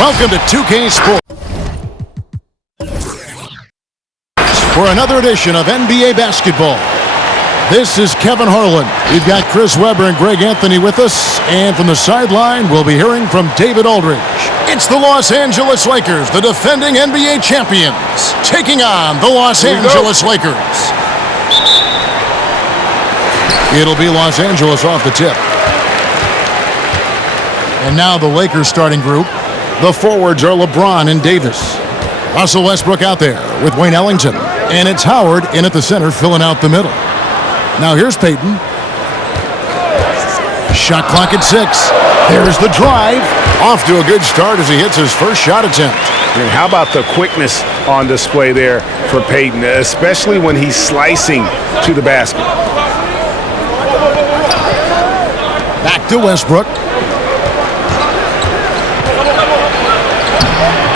Welcome to 2K Sports for another edition of NBA basketball. This is Kevin Harlan. We've got Chris Webber and Greg Anthony with us, and from the sideline, we'll be hearing from David Aldridge. It's the Los Angeles Lakers, the defending NBA champions, taking on the Los Angeles Lakers. It'll be Los Angeles off the tip. And now the Lakers starting group. The forwards are LeBron and Davis. Russell Westbrook out there with Wayne Ellington. And it's Howard in at the center, filling out the middle. Now here's Payton. Shot clock at 6. There's the drive. Off to a good start as he hits his first shot attempt. And how about the quickness on display there for Payton, especially when he's slicing to the basket. Back to Westbrook.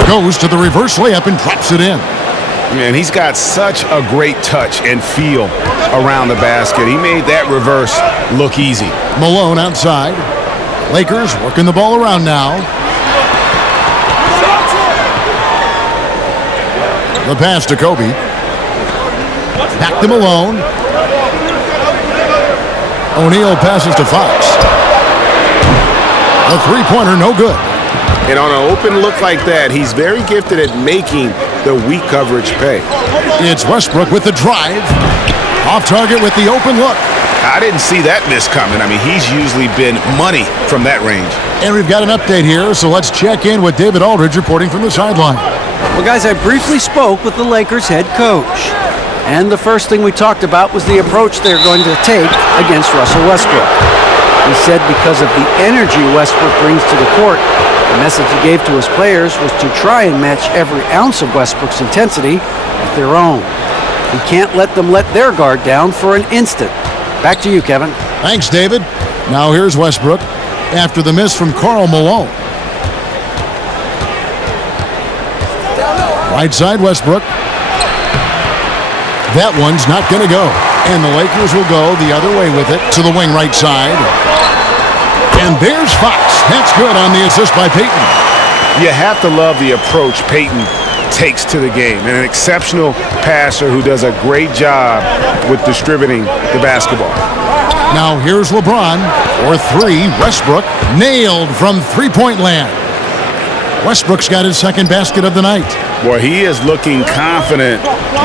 Goes to the reverse layup and drops it in. Man, he's got such a great touch and feel around the basket. He made that reverse look easy. Malone outside. Lakers working the ball around now. The pass to Kobe. Back to Malone. O'Neal passes to Fox. The three-pointer no good. And on an open look like that, he's very gifted at making the weak coverage pay. It's Westbrook with the drive. Off target with the open look. I didn't see that miss coming. I mean, he's usually been money from that range. And we've got an update here, so let's check in with David Aldridge reporting from the sideline. Well, guys, I briefly spoke with the Lakers head coach. And the first thing we talked about was the approach they're going to take against Russell Westbrook. He said because of the energy Westbrook brings to the court, the message he gave to his players was to try and match every ounce of Westbrook's intensity with their own. He can't let them let their guard down for an instant. Back to you, Kevin. Thanks, David. Now here's Westbrook after the miss from Karl Malone. Right side, Westbrook. That one's not going to go. And the Lakers will go the other way with it to the wing right side. And there's Fox. That's good on the assist by Payton. You have to love the approach Payton takes to the game. And an exceptional passer who does a great job with distributing the basketball. Now here's LeBron for 3. Westbrook nailed from three-point land. Westbrook's got his second basket of the night. Boy, he is looking confident.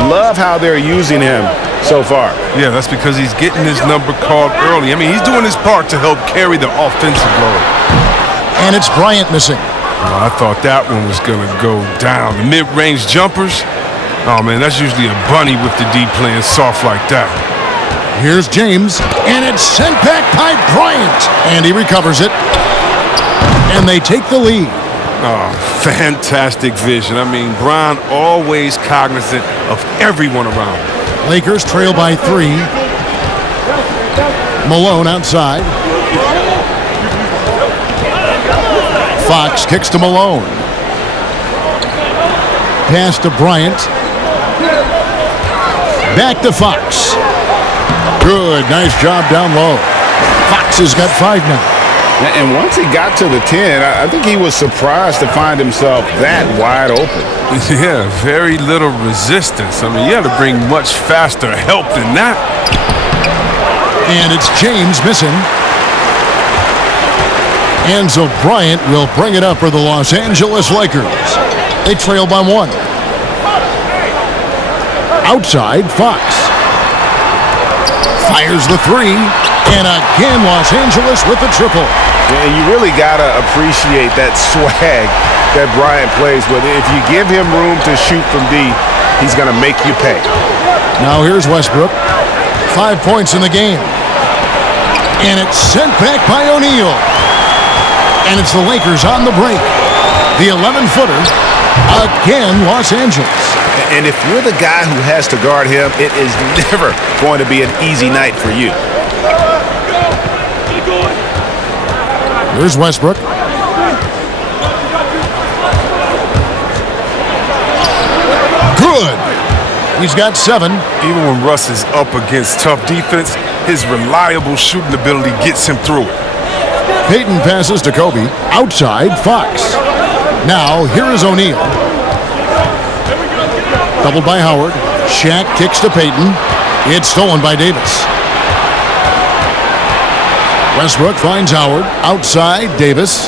Love how they're using him so far. Yeah, that's because he's getting his number called early. I mean, he's doing his part to help carry the offensive load. And it's Bryant missing. Oh, I thought that one was going to go down. The mid-range jumpers, oh, man, that's usually a bunny with the D playing soft like that. Here's James, and it's sent back by Bryant. And he recovers it. And they take the lead. Oh, fantastic vision. I mean, Bron always cognizant of everyone around him. Lakers trail by 3. Malone outside. Fox kicks to Malone. Pass to Bryant. Back to Fox. Good, nice job down low. Fox has got 5 now. And once he got to the 10, I think he was surprised to find himself that wide open. Yeah, very little resistance. I mean, you had to bring much faster help than that. And it's James missing. And so Bryant will bring it up for the Los Angeles Lakers. They trail by 1. Outside, Fox. Fires the 3. And again, Los Angeles with the triple. And you really got to appreciate that swag that Bryant plays with. If you give him room to shoot from D, he's going to make you pay. Now here's Westbrook. 5 points in the game. And it's sent back by O'Neal. And it's the Lakers on the break. The 11-footer. Again, Los Angeles. And if you're the guy who has to guard him, it is never going to be an easy night for you. Here's Westbrook. Good. He's got 7. Even when Russ is up against tough defense, his reliable shooting ability gets him through it. Payton passes to Kobe. Outside, Fox. Now, here is O'Neal. Doubled by Howard. Shaq kicks to Payton. It's stolen by Davis. Westbrook finds Howard. Outside, Davis.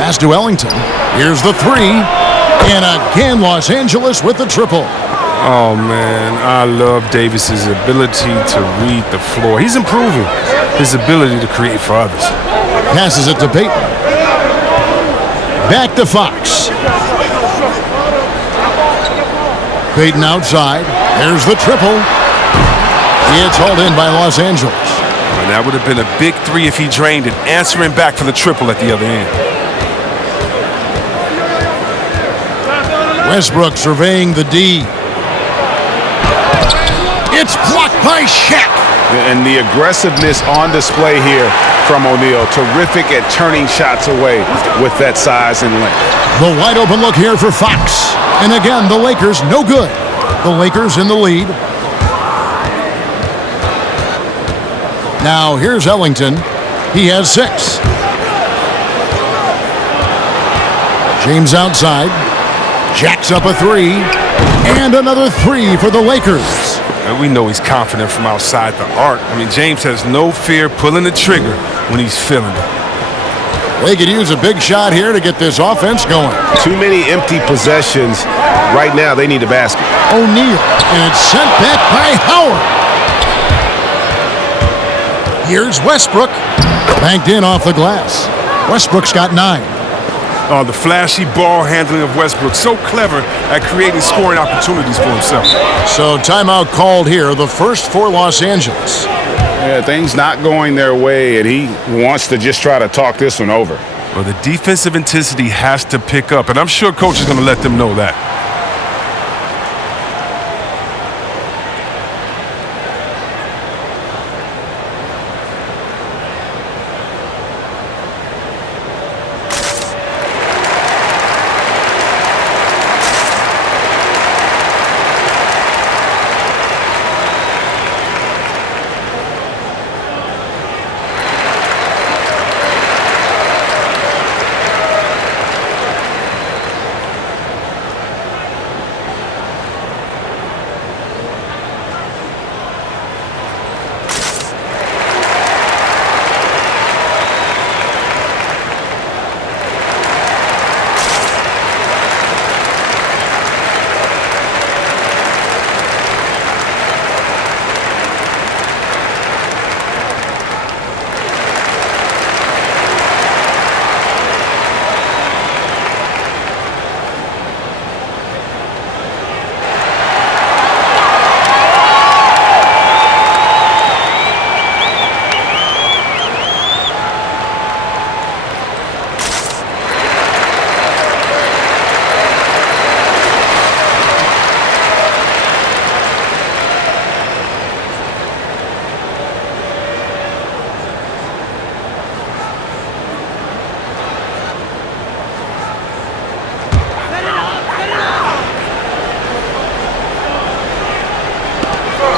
Pass to Ellington. Here's the three. And again, Los Angeles with the triple. Oh, man, I love Davis's ability to read the floor. He's improving his ability to create for others. Passes it to Payton. Back to Fox. Payton outside. There's the triple. It's hauled in by Los Angeles. And that would have been a big three if he drained it, answering back for the triple at the other end. Westbrook surveying the D. It's blocked by Shaq. And the aggressiveness on display here from O'Neal. Terrific at turning shots away with that size and length. The wide open look here for Fox. And again, the Lakers no good. The Lakers in the lead. Now here's Ellington. He has 6. James outside. Jacks up a 3. And another 3 for the Lakers. And we know he's confident from outside the arc. I mean, James has no fear pulling the trigger when he's feeling it. They could use a big shot here to get this offense going. Too many empty possessions. Right now, they need a basket. O'Neal, and it's sent back by Howard. Here's Westbrook. Banked in off the glass. Westbrook's got 9. Oh, the flashy ball handling of Westbrook. So clever at creating scoring opportunities for himself. So timeout called here, the first for Los Angeles. Yeah, things not going their way, and he wants to just try to talk this one over. Well, the defensive intensity has to pick up, and I'm sure coach is going to let them know that.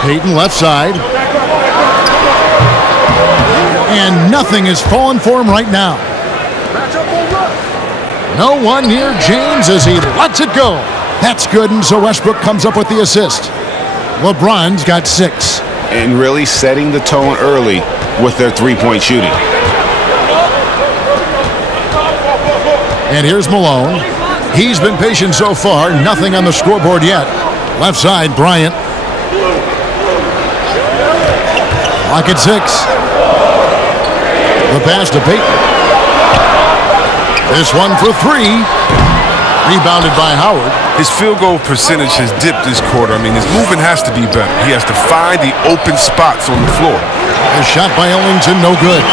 Payton left side. And nothing is falling for him right now. No one near James as he lets it go. That's good, and so Westbrook comes up with the assist. LeBron's got 6. And really setting the tone early with their three-point shooting. And here's Malone. He's been patient so far. Nothing on the scoreboard yet. Left side, Bryant. Lock at 6. The pass to Payton. This one for 3. Rebounded by Howard. His field goal percentage has dipped this quarter. I mean, his movement has to be better. He has to find the open spots on the floor. A shot by Ellington, no good.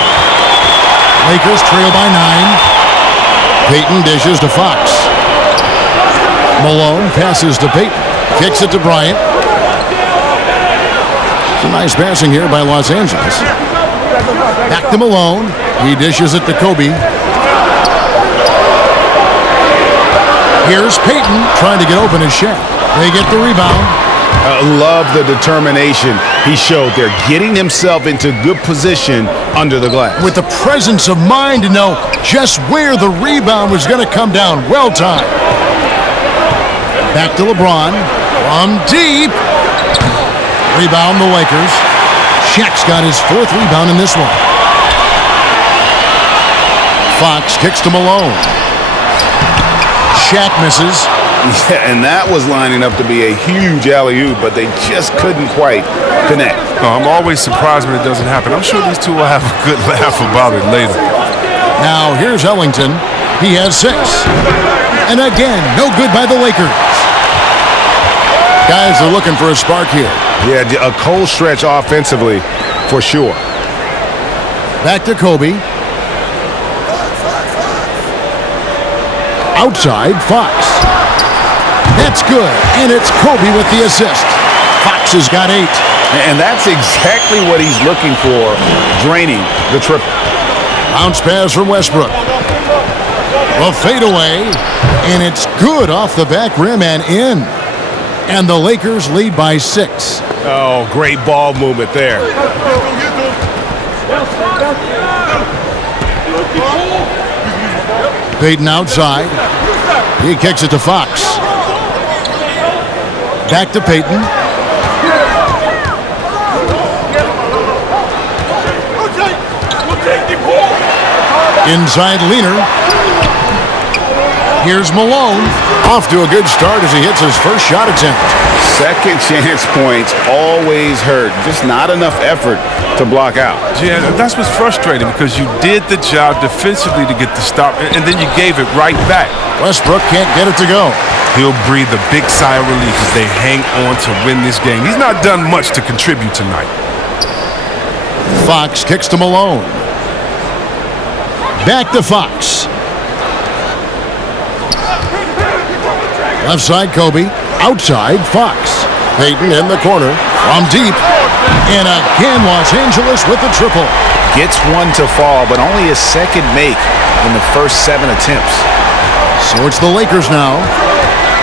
Lakers trail by 9. Payton dishes to Fox. Malone passes to Payton. Kicks it to Bryant. Some nice passing here by Los Angeles. Back to Malone. He dishes it to Kobe. Here's Payton trying to get open his shot. They get the rebound. Love the determination he showed there, getting himself into good position under the glass. With the presence of mind to know just where the rebound was going to come down. Well timed. Back to LeBron. From deep. Rebound the Lakers. Shaq's got his 4th rebound in this one. Fox kicks to Malone. Shaq misses. Yeah, and that was lining up to be a huge alley-oop, but they just couldn't quite connect. Oh, I'm always surprised when it doesn't happen. I'm sure these two will have a good laugh about it later. Now here's Ellington. He has 6. And again, no good by the Lakers. Guys are looking for a spark here. Yeah, a cold stretch offensively for sure. Back to Kobe. Outside, Fox. That's good, and it's Kobe with the assist. Fox has got 8. And that's exactly what he's looking for, draining the triple. Bounce pass from Westbrook. The fadeaway, and it's good off the back rim and in. And the Lakers lead by 6. Oh, great ball movement there. Payton outside. He kicks it to Fox. Back to Payton. Inside Leaner. Here's Malone. Off to a good start as he hits his first shot attempt. Second chance points always hurt. Just not enough effort to block out. Yeah, that's what's frustrating because you did the job defensively to get the stop, and then you gave it right back. Westbrook can't get it to go. He'll breathe a big sigh of relief as they hang on to win this game. He's not done much to contribute tonight. Fox kicks to Malone. Back to Fox. Left side, Kobe. Outside, Fox. Payton in the corner. From deep. And again, Los Angeles with the triple. Gets one to fall, but only his second make in the first 7 attempts. So it's the Lakers now.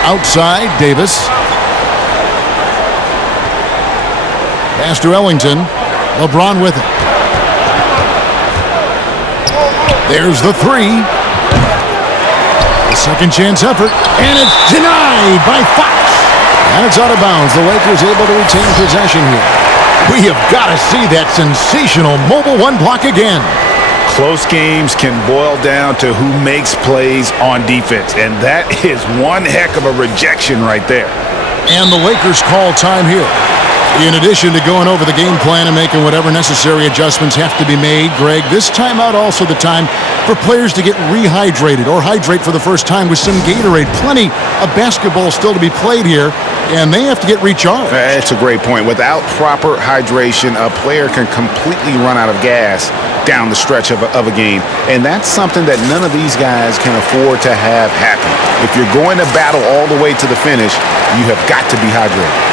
Outside, Davis. Pass to Ellington. LeBron with it. There's the 3. The second chance effort. And it's denied by Fox. And it's out of bounds. The Lakers able to retain possession here. We have got to see that sensational mobile 1 block again. Close games can boil down to who makes plays on defense, and that is one heck of a rejection right there. And the Lakers call time here. In addition to going over the game plan and making whatever necessary adjustments have to be made, Greg, this timeout also the time for players to get rehydrated or hydrate for the first time with some Gatorade. Plenty of basketball still to be played here, and they have to get recharged. That's a great point. Without proper hydration, a player can completely run out of gas down the stretch of a game, and that's something that none of these guys can afford to have happen. If you're going to battle all the way to the finish, you have got to be hydrated.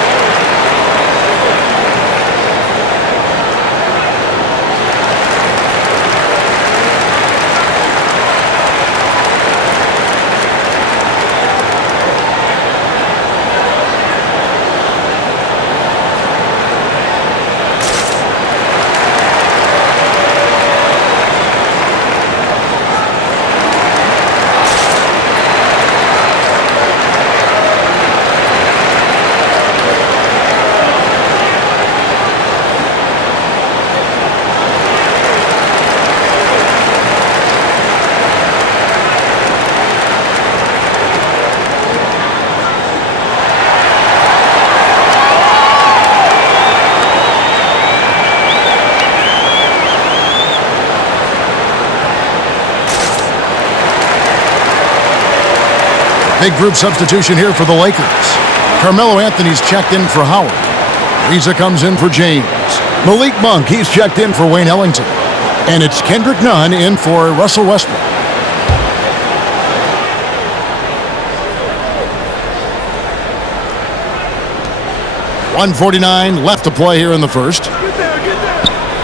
Big group substitution here for the Lakers. Carmelo Anthony's checked in for Howard. Riza comes in for James. Malik Monk, he's checked in for Wayne Ellington. And it's Kendrick Nunn in for Russell Westbrook. .149 left to play here in the first.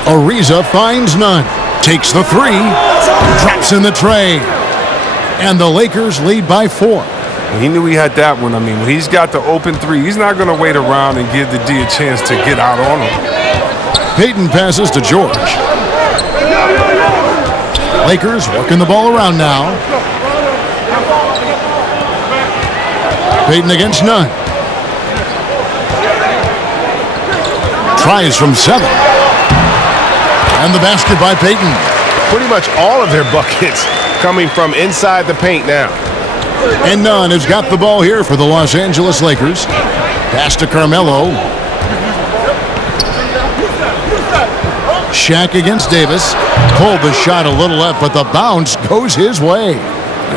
Ariza finds Nunn. Takes the 3. Drops in the tray. And the Lakers lead by 4. He knew he had that one. I mean, when he's got the open three, he's not going to wait around and give the D a chance to get out on him. Payton passes to George. Lakers working the ball around now. Payton against Nunn. Tries from 7. And the basket by Payton. Pretty much all of their buckets coming from inside the paint now. And Nunn has got the ball here for the Los Angeles Lakers. Pass to Carmelo. Shaq against Davis. Pulled the shot a little left, but the bounce goes his way.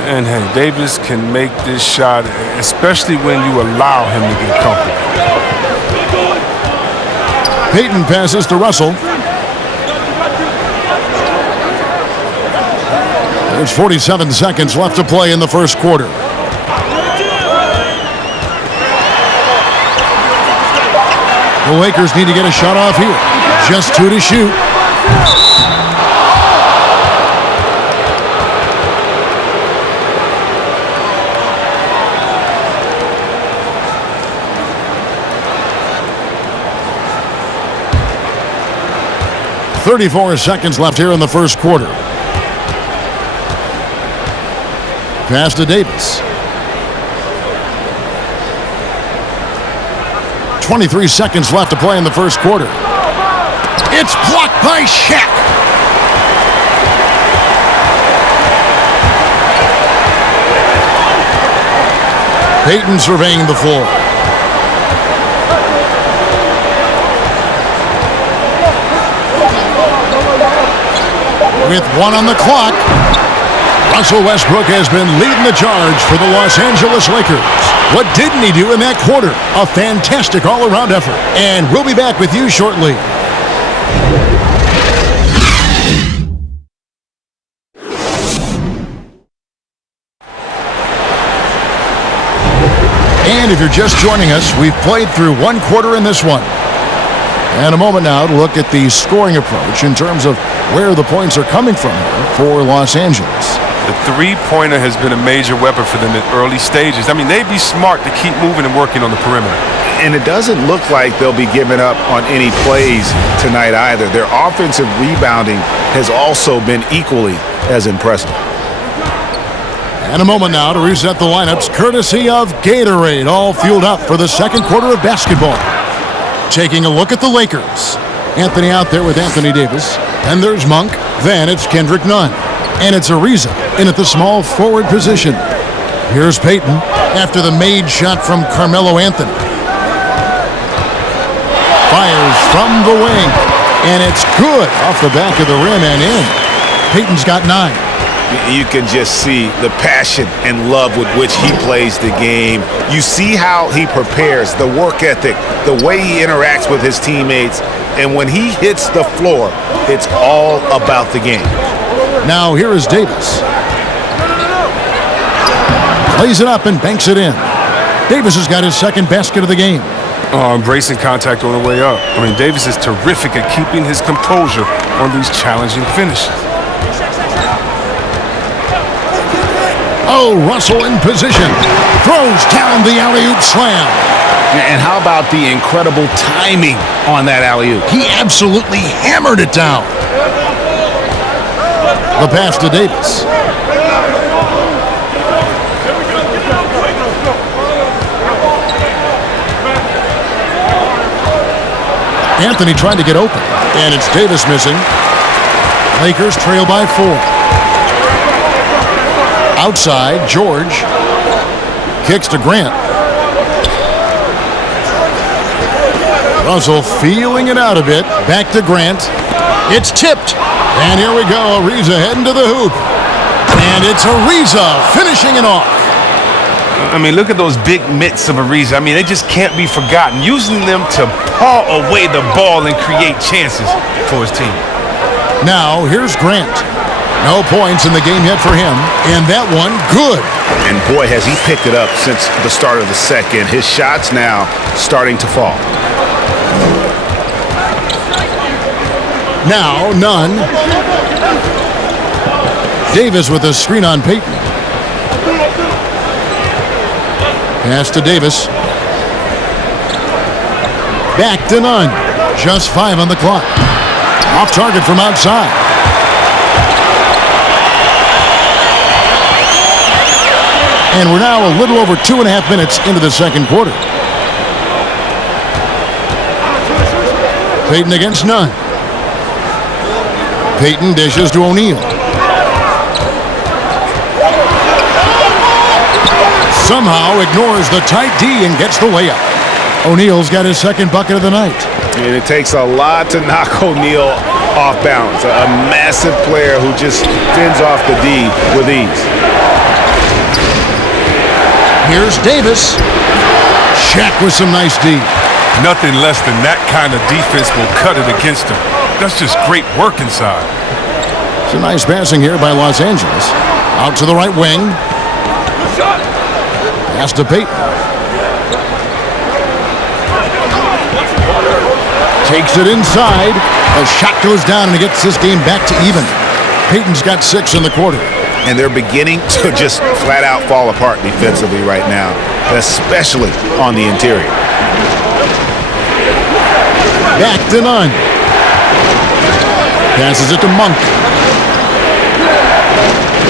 And hey, Davis can make this shot, especially when you allow him to get comfortable. Payton passes to Russell. There's 47 seconds left to play in the first quarter. The Lakers need to get a shot off here. Just 2 to shoot. .34 seconds left here in the first quarter. Pass to Davis. 23 seconds left to play in the first quarter. It's blocked by Shaq. Payton surveying the floor. With 1 on the clock, Russell Westbrook has been leading the charge for the Los Angeles Lakers. What didn't he do in that quarter? A fantastic all-around effort. And we'll be back with you shortly. And if you're just joining us, we've played through 1 quarter in this one. And a moment now to look at the scoring approach in terms of where the points are coming from here for Los Angeles. The three-pointer has been a major weapon for them at early stages. I mean, they'd be smart to keep moving and working on the perimeter. And it doesn't look like they'll be giving up on any plays tonight either. Their offensive rebounding has also been equally as impressive. And a moment now to reset the lineups, courtesy of Gatorade, all fueled up for the second quarter of basketball. Taking a look at the Lakers. Anthony out there with Anthony Davis. And there's Monk. Then it's Kendrick Nunn. And it's Ariza in at the small forward position. Here's Payton after the made shot from Carmelo Anthony. Fires from the wing. And it's good off the back of the rim and in. Payton's got 9. You can just see the passion and love with which he plays the game. You see how he prepares, the work ethic, the way he interacts with his teammates. And when he hits the floor, it's all about the game. Now here is Davis. Plays it up and banks it in. Davis has got his second basket of the game. Embracing contact on the way up. I mean, Davis is terrific at keeping his composure on these challenging finishes. Oh, Russell in position. Throws down the alley-oop slam. And how about the incredible timing on that alley-oop? He absolutely hammered it down. The pass to Davis. Anthony trying to get open. And it's Davis missing. Lakers trail by 4. Outside, George kicks to Grant. Russell feeling it out a bit. Back to Grant. It's tipped. And here we go. Ariza heading to the hoop. And it's Ariza finishing it off. I mean, look at those big mitts of Ariza. I mean, they just can't be forgotten. Using them to paw away the ball and create chances for his team. Now, here's Grant. No points in the game yet for him. And that one, good. And boy, has he picked it up since the start of the second. His shots now starting to fall. Now, Nunn. Davis with a screen on Payton. Pass to Davis. Back to Nunn. Just 5 on the clock. Off target from outside. And we're now a little over 2.5 minutes into the second quarter. Payton against Nunn. Payton dishes to O'Neal. Somehow ignores the tight D and gets the layup. O'Neal's got his second bucket of the night. And it takes a lot to knock O'Neal off balance. A massive player who just fends off the D with ease. Here's Davis. Shaq with some nice D. Nothing less than that kind of defense will cut it against him. That's just great work inside. Some nice passing here by Los Angeles. Out to the right wing. Pass to Payton. Takes it inside. A shot goes down and it gets this game back to even. Payton's got 6 in the quarter. And they're beginning to just flat out fall apart defensively right now, especially on the interior. Back to Nunn. Passes it to Monk.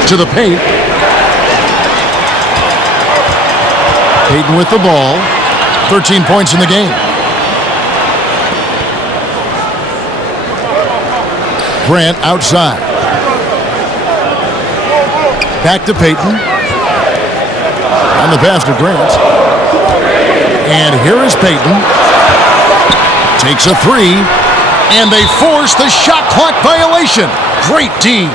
To the paint. Payton with the ball. 13 points in the game. Grant outside. Back to Payton. On the pass to Grant. And here is Payton. Takes a 3. And they force the shot clock violation. Great D.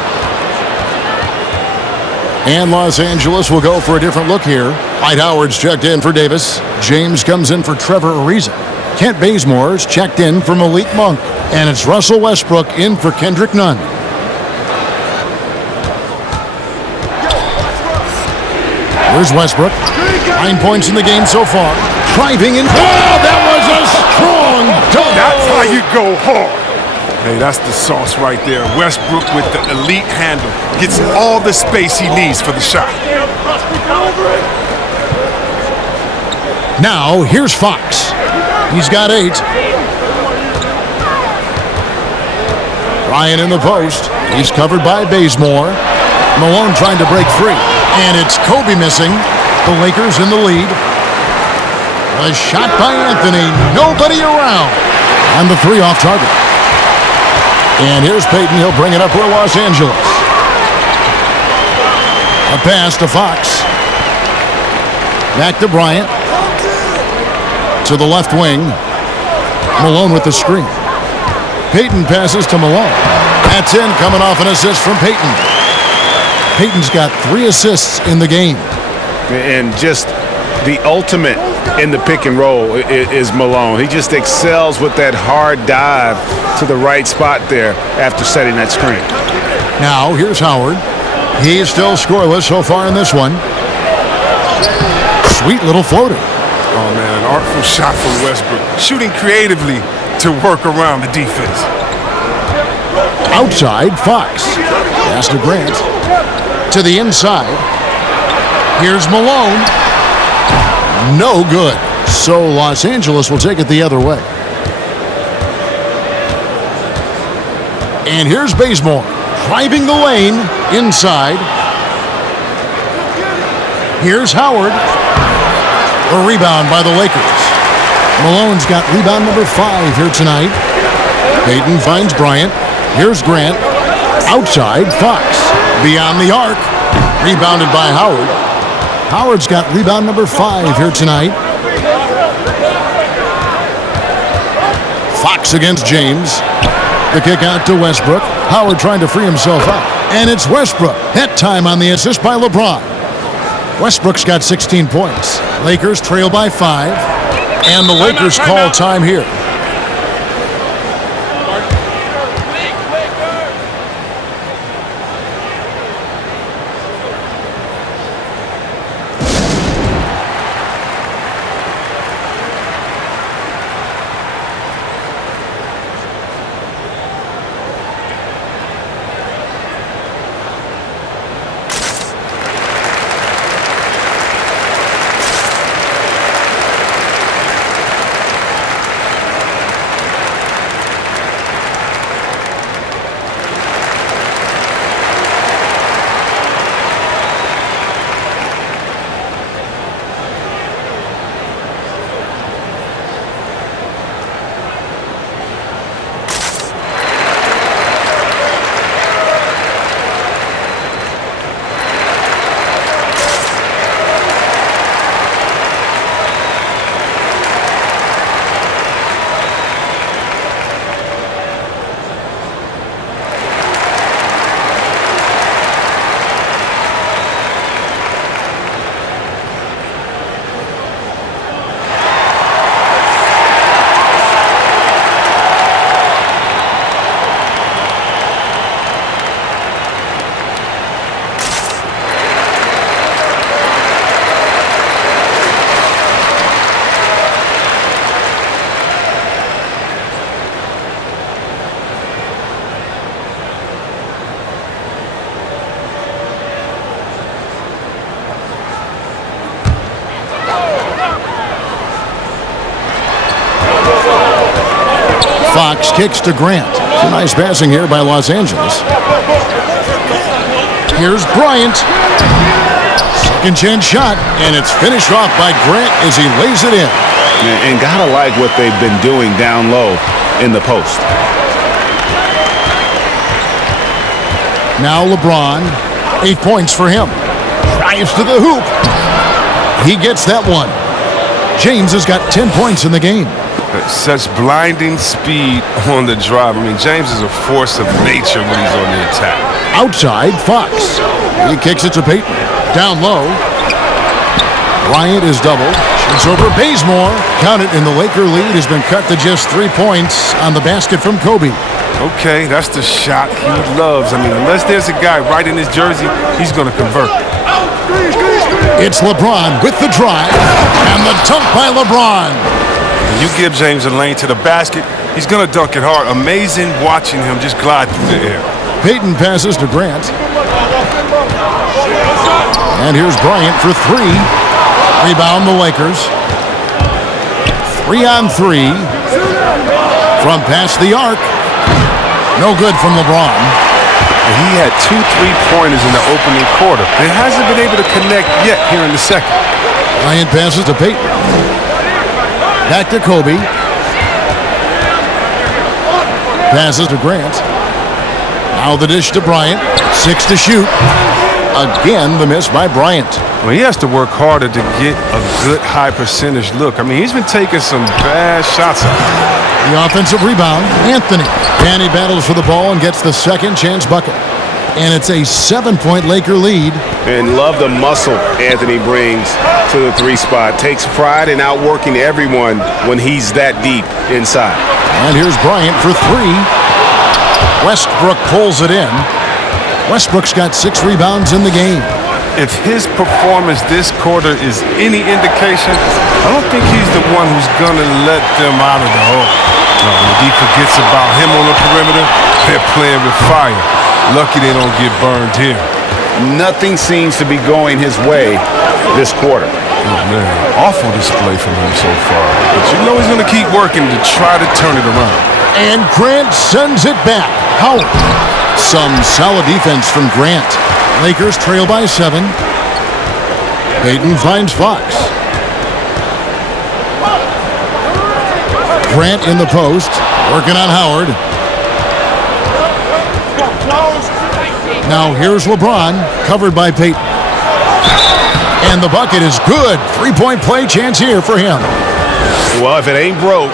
And Los Angeles will go for a different look here. Dwight Howard's checked in for Davis. James comes in for Trevor Ariza. Kent Bazemore's checked in for Malik Monk. And it's Russell Westbrook in for Kendrick Nunn. Here's Westbrook. 9 points in the game so far. Driving in. Oh, that was a strong dunk. That's how you go hard. Hey, that's the sauce right there. Westbrook with the elite handle. Gets all the space he needs for the shot. Now, here's Fox. He's got 8. Ryan in the post. He's covered by Bazemore. Malone trying to break free. And it's Kobe missing. The Lakers in the lead. A shot by Anthony. Nobody around. And the 3 off target. And here's Payton. He'll bring it up for Los Angeles. A pass to Fox. Back to Bryant. To the left wing. Malone with the screen. Payton passes to Malone. That's in, coming off an assist from Payton. Payton's got 3 assists in the game. And just the ultimate in the pick and roll is Malone. He just excels with that hard dive to the right spot there after setting that screen. Now, here's Howard. He is still scoreless so far in this one. Sweet little floater. Oh, man, an artful shot from Westbrook. Shooting creatively to work around the defense. Outside, Fox. Pass to Grant. To the inside. Here's Malone. No good. So Los Angeles will take it the other way. And here's Bazemore. Driving the lane. Inside. Here's Howard. A rebound by the Lakers. Malone's got rebound number 5 here tonight. Payton finds Bryant. Here's Grant. Outside, Fox. Beyond the arc. Rebounded by Howard. Howard's got rebound number 5 here tonight. Fox against James. The kick out to Westbrook. Howard trying to free himself up. And it's Westbrook. That time on the assist by LeBron. Westbrook's got 16 points. Lakers trail by 5. And the Lakers call time here. Fox kicks to Grant. Some nice passing here by Los Angeles. Here's Bryant. Second chance shot, and it's finished off by Grant as he lays it in. And gotta like what they've been doing down low in the post. Now LeBron, 8 points for him. Drives to the hoop. He gets that one. James has got 10 points in the game. Such blinding speed on the drive. I mean, James is a force of nature when he's on the attack. Outside, Fox. He kicks it to Payton. Down low. Bryant is doubled. Shoots over Bazemore. Count it, and the Laker lead has been cut to just 3 points on the basket from Kobe. Okay, that's the shot he loves. I mean, unless there's a guy right in his jersey, he's going to convert. It's LeBron with the drive, and the dunk by LeBron. When you give James a lane to the basket, he's going to dunk it hard. Amazing watching him just glide through the air. Payton passes to Grant. And here's Bryant for three. Rebound the Lakers. 3 on 3. From past the arc. No good from LeBron. He had 2 3-pointers in the opening quarter and hasn't been able to connect yet here in the second. Bryant passes to Payton. Back to Kobe. Passes to Grant. Now the dish to Bryant. 6 to shoot. Again, the miss by Bryant. Well, he has to work harder to get a good high percentage look. I mean, he's been taking some bad shots out. The offensive rebound, Anthony. And he battles for the ball and gets the second chance bucket. And it's a 7-point Laker lead. And love the muscle Anthony brings to the 3 spot. Takes pride in outworking everyone when he's that deep inside. And here's Bryant for 3. Westbrook pulls it in. Westbrook's got 6 rebounds in the game. If his performance this quarter is any indication, I don't think he's the one who's going to let them out of the hole. No, when he forgets about him on the perimeter, they're playing with fire. Lucky they don't get burned here. Nothing seems to be going his way this quarter. Oh, man, awful display from him so far. But you know he's going to keep working to try to turn it around. And Grant sends it back. Howard. Some solid defense from Grant. Lakers trail by 7. Payton finds Fox. Grant in the post, working on Howard. Now here's LeBron, covered by Payton. And the bucket is good. 3-point play chance here for him. Well, if it ain't broke,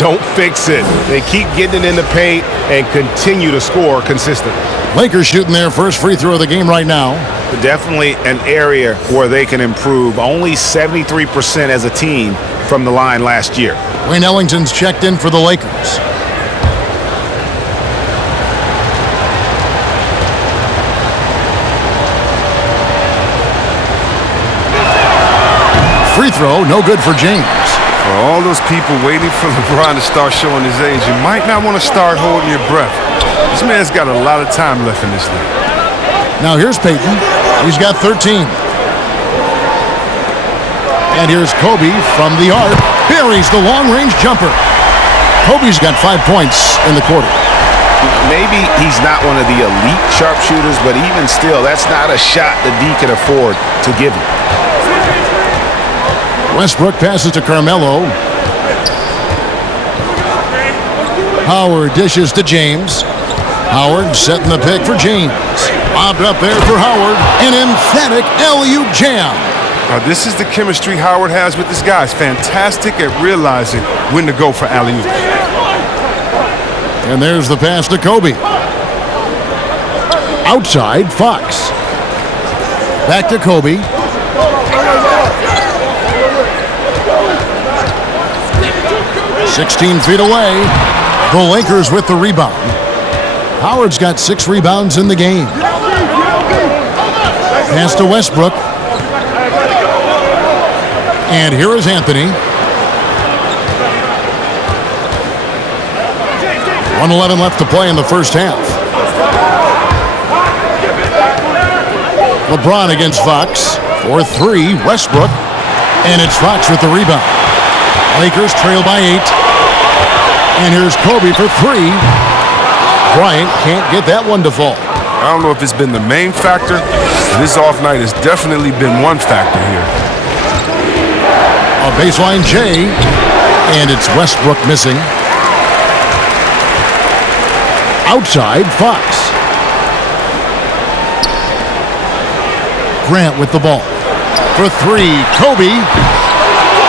don't fix it. They keep getting it in the paint and continue to score consistently. Lakers shooting their first free throw of the game right now. Definitely an area where they can improve. Only 73% as a team from the line last year. Wayne Ellington's checked in for the Lakers. Free throw, no good for James. For all those people waiting for LeBron to start showing his age, you might not want to start holding your breath. This man's got a lot of time left in this league. Now here's Payton. He's got 13. And here's Kobe from the arc. Buries the long-range jumper. Kobe's got 5 points in the quarter. Maybe he's not one of the elite sharpshooters, but even still, that's not a shot that D can afford to give him. Westbrook passes to Carmelo. Howard dishes to James. Howard setting the pick for James. Bobbed up there for Howard. An emphatic alley-oop jam. This is the chemistry Howard has with this guy. He's fantastic at realizing when to go for alley-oop. And there's the pass to Kobe. Outside, Fox. Back to Kobe. "16 feet away." The Lakers with the rebound. Howard's got 6 rebounds in the game. Pass to Westbrook. And here is Anthony. 1:11 left to play in the first half. LeBron against Fox. 4-3, Westbrook. And it's Fox with the rebound. Lakers trail by 8. And here's Kobe for three. Bryant can't get that one to fall. I don't know if it's been the main factor. This off night has definitely been one factor here. A baseline J, and it's Westbrook missing. Outside, Fox. Grant with the ball. For three, Kobe.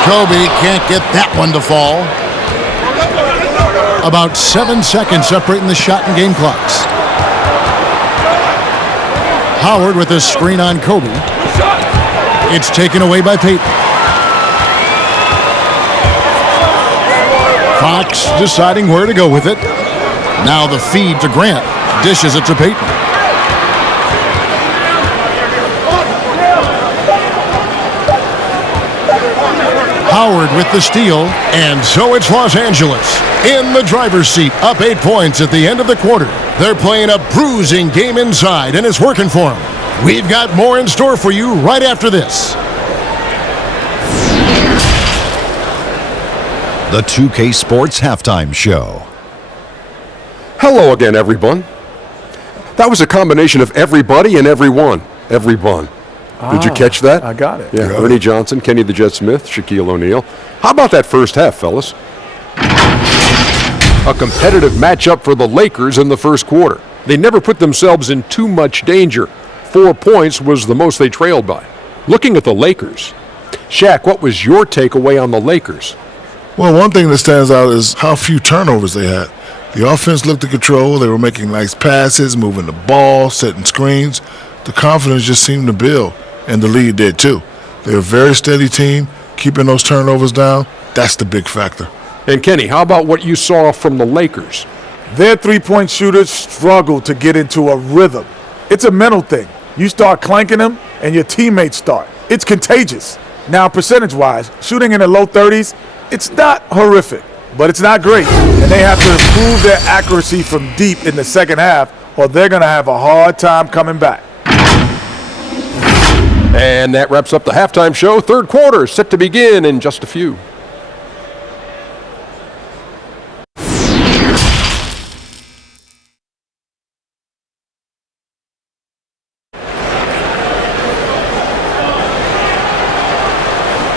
Kobe can't get that one to fall. About 7 seconds separating the shot and game clocks. Howard with a screen on Kobe. It's taken away by Payton. Fox deciding where to go with it. Now the feed to Grant. Dishes it to Payton. Howard with the steal, and so it's Los Angeles in the driver's seat, up 8 points at the end of the quarter. They're playing a bruising game inside, and it's working for them. We've got more in store for you right after this. The 2K Sports Halftime Show. Hello again, everyone. That was a combination of everybody and everyone. Everyone. Did you catch that? I got it. Yeah, Ernie Johnson, Kenny the Jet Smith, Shaquille O'Neal. How about that first half, fellas? A competitive matchup for the Lakers in the first quarter. They never put themselves in too much danger. 4 points was the most they trailed by. Looking at the Lakers, Shaq, what was your takeaway on the Lakers? Well, one thing that stands out is how few turnovers they had. The offense looked in control. They were making nice passes, moving the ball, setting screens. The confidence just seemed to build, and the lead did too. They're a very steady team, keeping those turnovers down. That's the big factor. And Kenny, how about what you saw from the Lakers? Their three-point shooters struggle to get into a rhythm. It's a mental thing. You start clanking them, and your teammates start. It's contagious. Now, percentage-wise, shooting in the low 30s, it's not horrific, but it's not great. And they have to improve their accuracy from deep in the second half, or they're going to have a hard time coming back. And that wraps up the halftime show. Third quarter set to begin in just a few.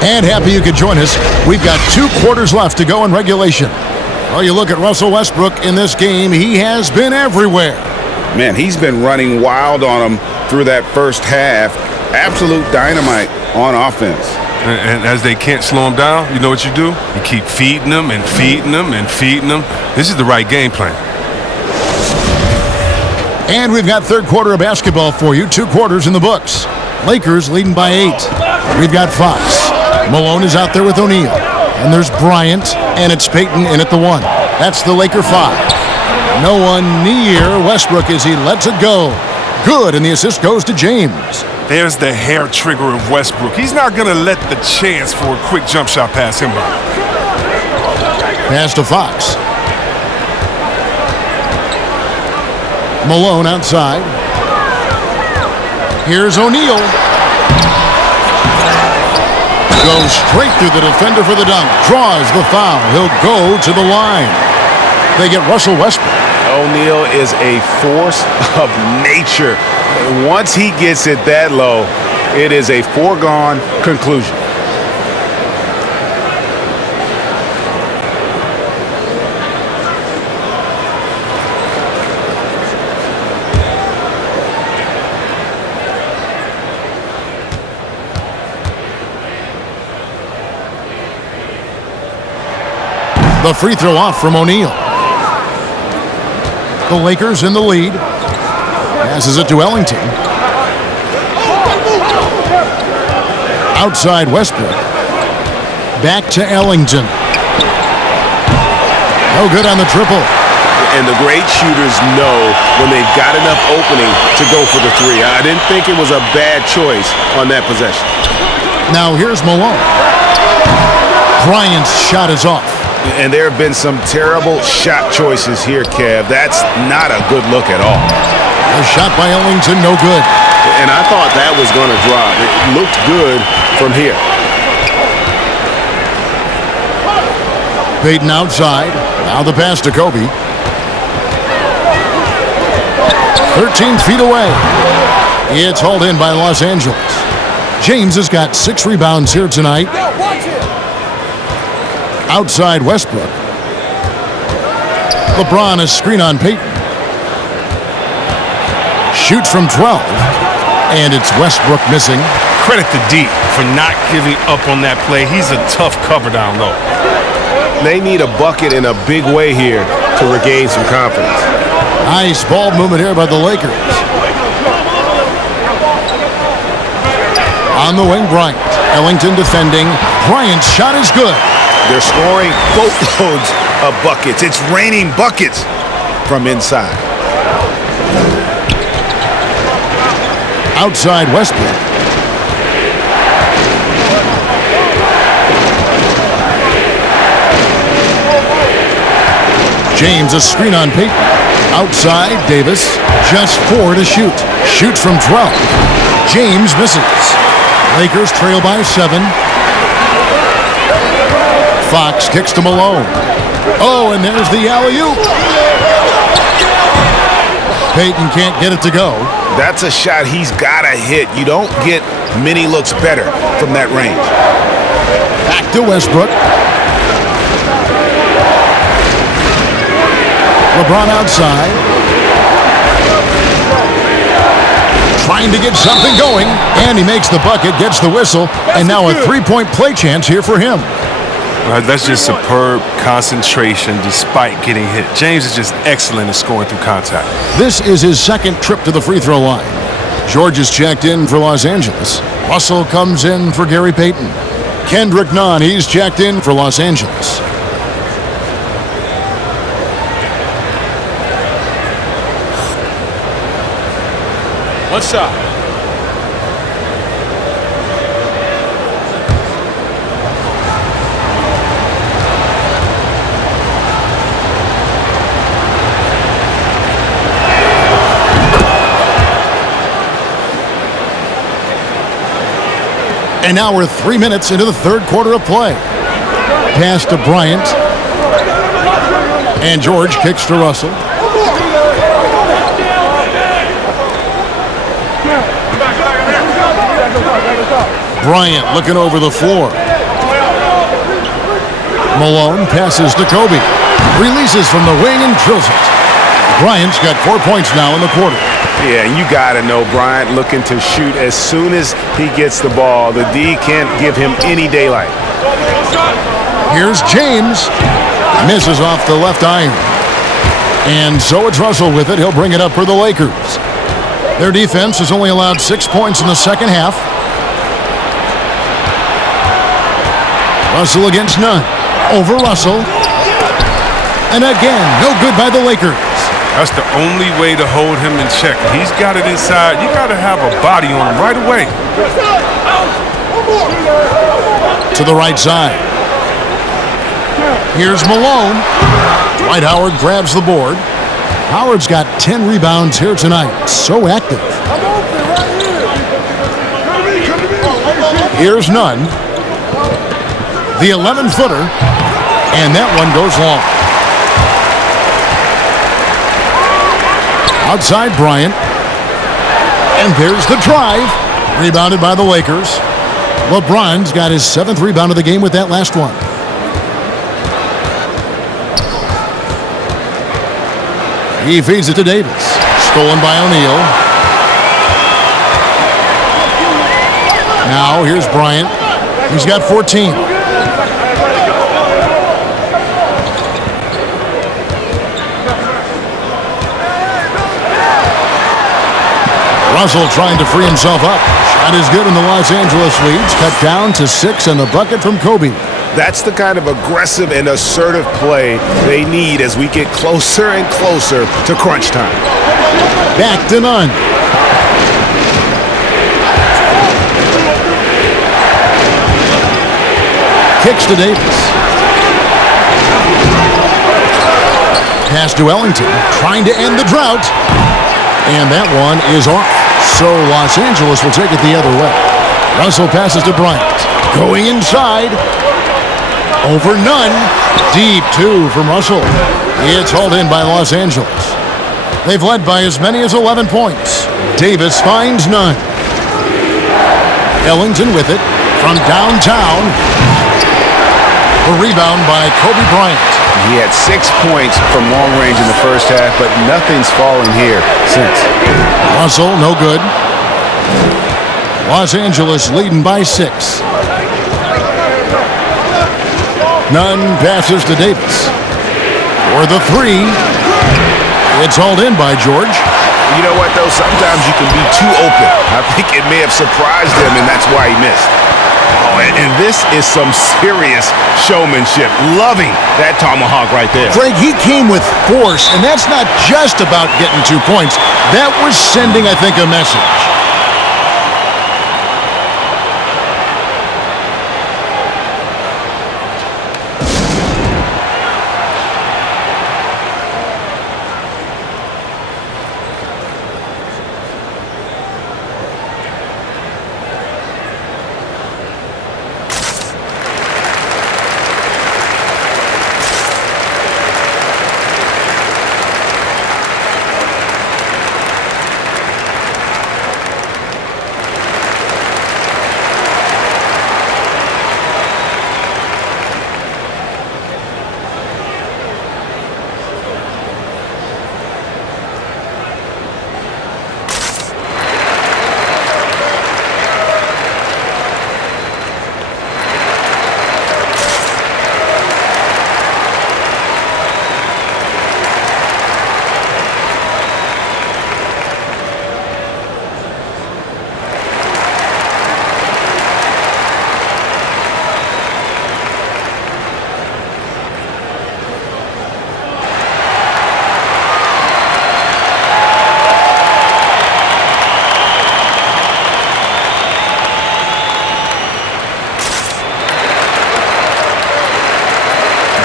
And happy you could join us. We've got 2 quarters left to go in regulation. Well, you look at Russell Westbrook in this game, he has been everywhere. Man, he's been running wild on him through that first half. Absolute dynamite on offense. And as they can't slow him down, you know what you do? You keep feeding them and feeding them and feeding them. This is the right game plan. And we've got third quarter of basketball for you. 2 quarters in the books. Lakers leading by 8. We've got Fox. Malone is out there with O'Neal. And there's Bryant, and it's Payton in at the 1. That's the Laker 5. No one near Westbrook as he lets it go. Good, and the assist goes to James. There's the hair trigger of Westbrook. He's not going to let the chance for a quick jump shot pass him by. Pass to Fox. Malone outside. Here's O'Neal. Goes straight through the defender for the dunk. Draws the foul. He'll go to the line. They get Russell Westbrook. O'Neal is a force of nature. Once he gets it that low, it is a foregone conclusion. The free throw off from O'Neal. The Lakers in the lead. Passes it to Ellington. Outside Westbrook. Back to Ellington. No good on the triple. And the great shooters know when they've got enough opening to go for the 3. I didn't think it was a bad choice on that possession. Now here's Malone. Bryant's shot is off. And there have been some terrible shot choices here, Kev. That's not a good look at all. A shot by Ellington, no good. And I thought that was going to drop. It looked good from here. Payton outside. Now the pass to Kobe. 13 feet away. It's hauled in by Los Angeles. James has got 6 rebounds here tonight. Outside Westbrook. LeBron a screen on Payton. Shoots from 12. And it's Westbrook missing. Credit to D for not giving up on that play. He's a tough cover down low. They need a bucket in a big way here to regain some confidence. Nice ball movement here by the Lakers. On the wing, Bryant. Ellington defending. Bryant's shot is good. They're scoring boatloads of buckets. It's raining buckets from inside. Outside Westbrook. James a screen on Payton. Outside Davis. Just 4 to shoot. Shoots from 12. James misses. Lakers trail by 7. Fox kicks to Malone. Oh, and there's the alley-oop. Payton can't get it to go. That's a shot he's got to hit. You don't get many looks better from that range. Back to Westbrook. LeBron outside. Trying to get something going. And he makes the bucket, gets the whistle. And now a 3-point play chance here for him. That's just superb concentration despite getting hit. James is just excellent at scoring through contact. This is his second trip to the free throw line. George is checked in for Los Angeles. Russell comes in for Gary Payton. Kendrick Nunn, he's checked in for Los Angeles. One shot. And now we're 3 minutes into the third quarter of play. Pass to Bryant. And George kicks to Russell. Bryant looking over the floor. Malone passes to Kobe. Releases from the wing and drills it. Bryant's got 4 points now in the quarter. Yeah, you got to know Bryant looking to shoot as soon as he gets the ball. The D can't give him any daylight. Here's James. Misses off the left iron. And so it's Russell with it. He'll bring it up for the Lakers. Their defense has only allowed 6 points in the second half. Russell against Nunn. Over Russell. And again, no good by the Lakers. That's the only way to hold him in check. He's got it inside. You got to have a body on him right away. To the right side. Here's Malone. Dwight Howard grabs the board. Howard's got 10 rebounds here tonight. So active. Here's Nunn. The 11-footer. And that one goes long. Outside Bryant. And there's the drive. Rebounded by the Lakers. LeBron's got his 7th rebound of the game with that last one. He feeds it to Davis. Stolen by O'Neal. Now here's Bryant. He's got 14. Russell trying to free himself up. Shot is good, and the Los Angeles leads cut down to 6, and the bucket from Kobe. That's the kind of aggressive and assertive play they need as we get closer and closer to crunch time. Back to Nunn. Kicks to Davis. Pass to Ellington, trying to end the drought. And that one is off. So Los Angeles will take it the other way. Russell passes to Bryant. Going inside. Over none. Deep two from Russell. It's hauled in by Los Angeles. They've led by as many as 11 points. Davis finds none. Ellington with it from downtown. The rebound by Kobe Bryant. He had 6 points from long range in the first half, but nothing's fallen here since. Russell, no good. Los Angeles leading by 6. Nunn passes to Davis. For the three. It's hauled in by George. You know what, though? Sometimes you can be too open. I think it may have surprised him, and that's why he missed. Oh, and this is some serious showmanship. Loving that tomahawk right there. Greg, he came with force, and that's not just about getting 2 points. That was sending, I think, a message.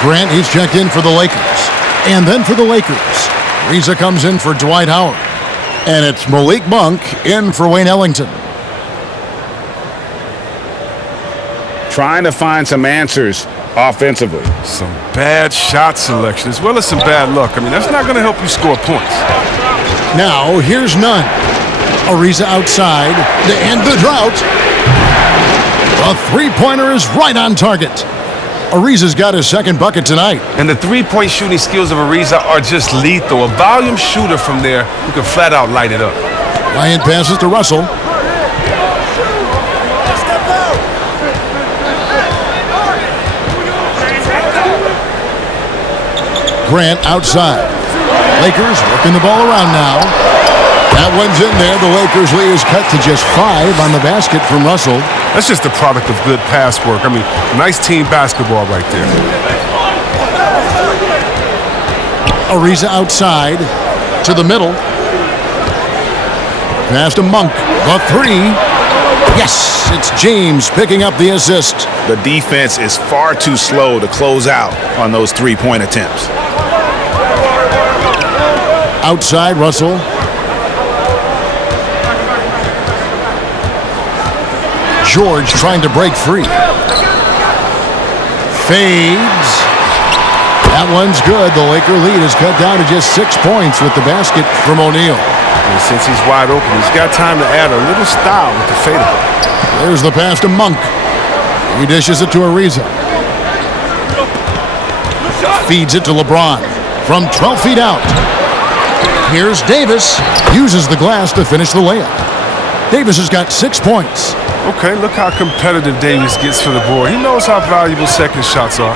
Grant, he's checked in for the Lakers. And then for the Lakers, Reza comes in for Dwight Howard. And it's Malik Monk in for Wayne Ellington. Trying to find some answers offensively. Some bad shot selection as well as some bad luck. I mean, that's not going to help you score points. Now, here's Nunn. Ariza outside to end the drought. A three-pointer is right on target. Ariza's got his second bucket tonight. And the three-point shooting skills of Ariza are just lethal. A volume shooter from there who can flat out light it up. Bryant passes to Russell. Grant outside. Lakers working the ball around now. That one's in there. The Lakers lead is cut to just 5 on the basket from Russell. That's just the product of good pass work. I mean, nice team basketball right there. Ariza outside to the middle. Pass to Monk. The three. Yes, it's James picking up the assist. The defense is far too slow to close out on those three-point attempts. Outside, Russell. George trying to break free. Fades. That one's good. The Laker lead is cut down to just 6 points with the basket from O'Neal. And since he's wide open, he's got time to add a little style with the fadeaway. There's the pass to Monk. He dishes it to Ariza. Feeds it to LeBron from 12 feet out. Here's Davis. Uses the glass to finish the layup. Davis has got 6 points. Okay, look how competitive Davis gets for the board. He knows how valuable second shots are.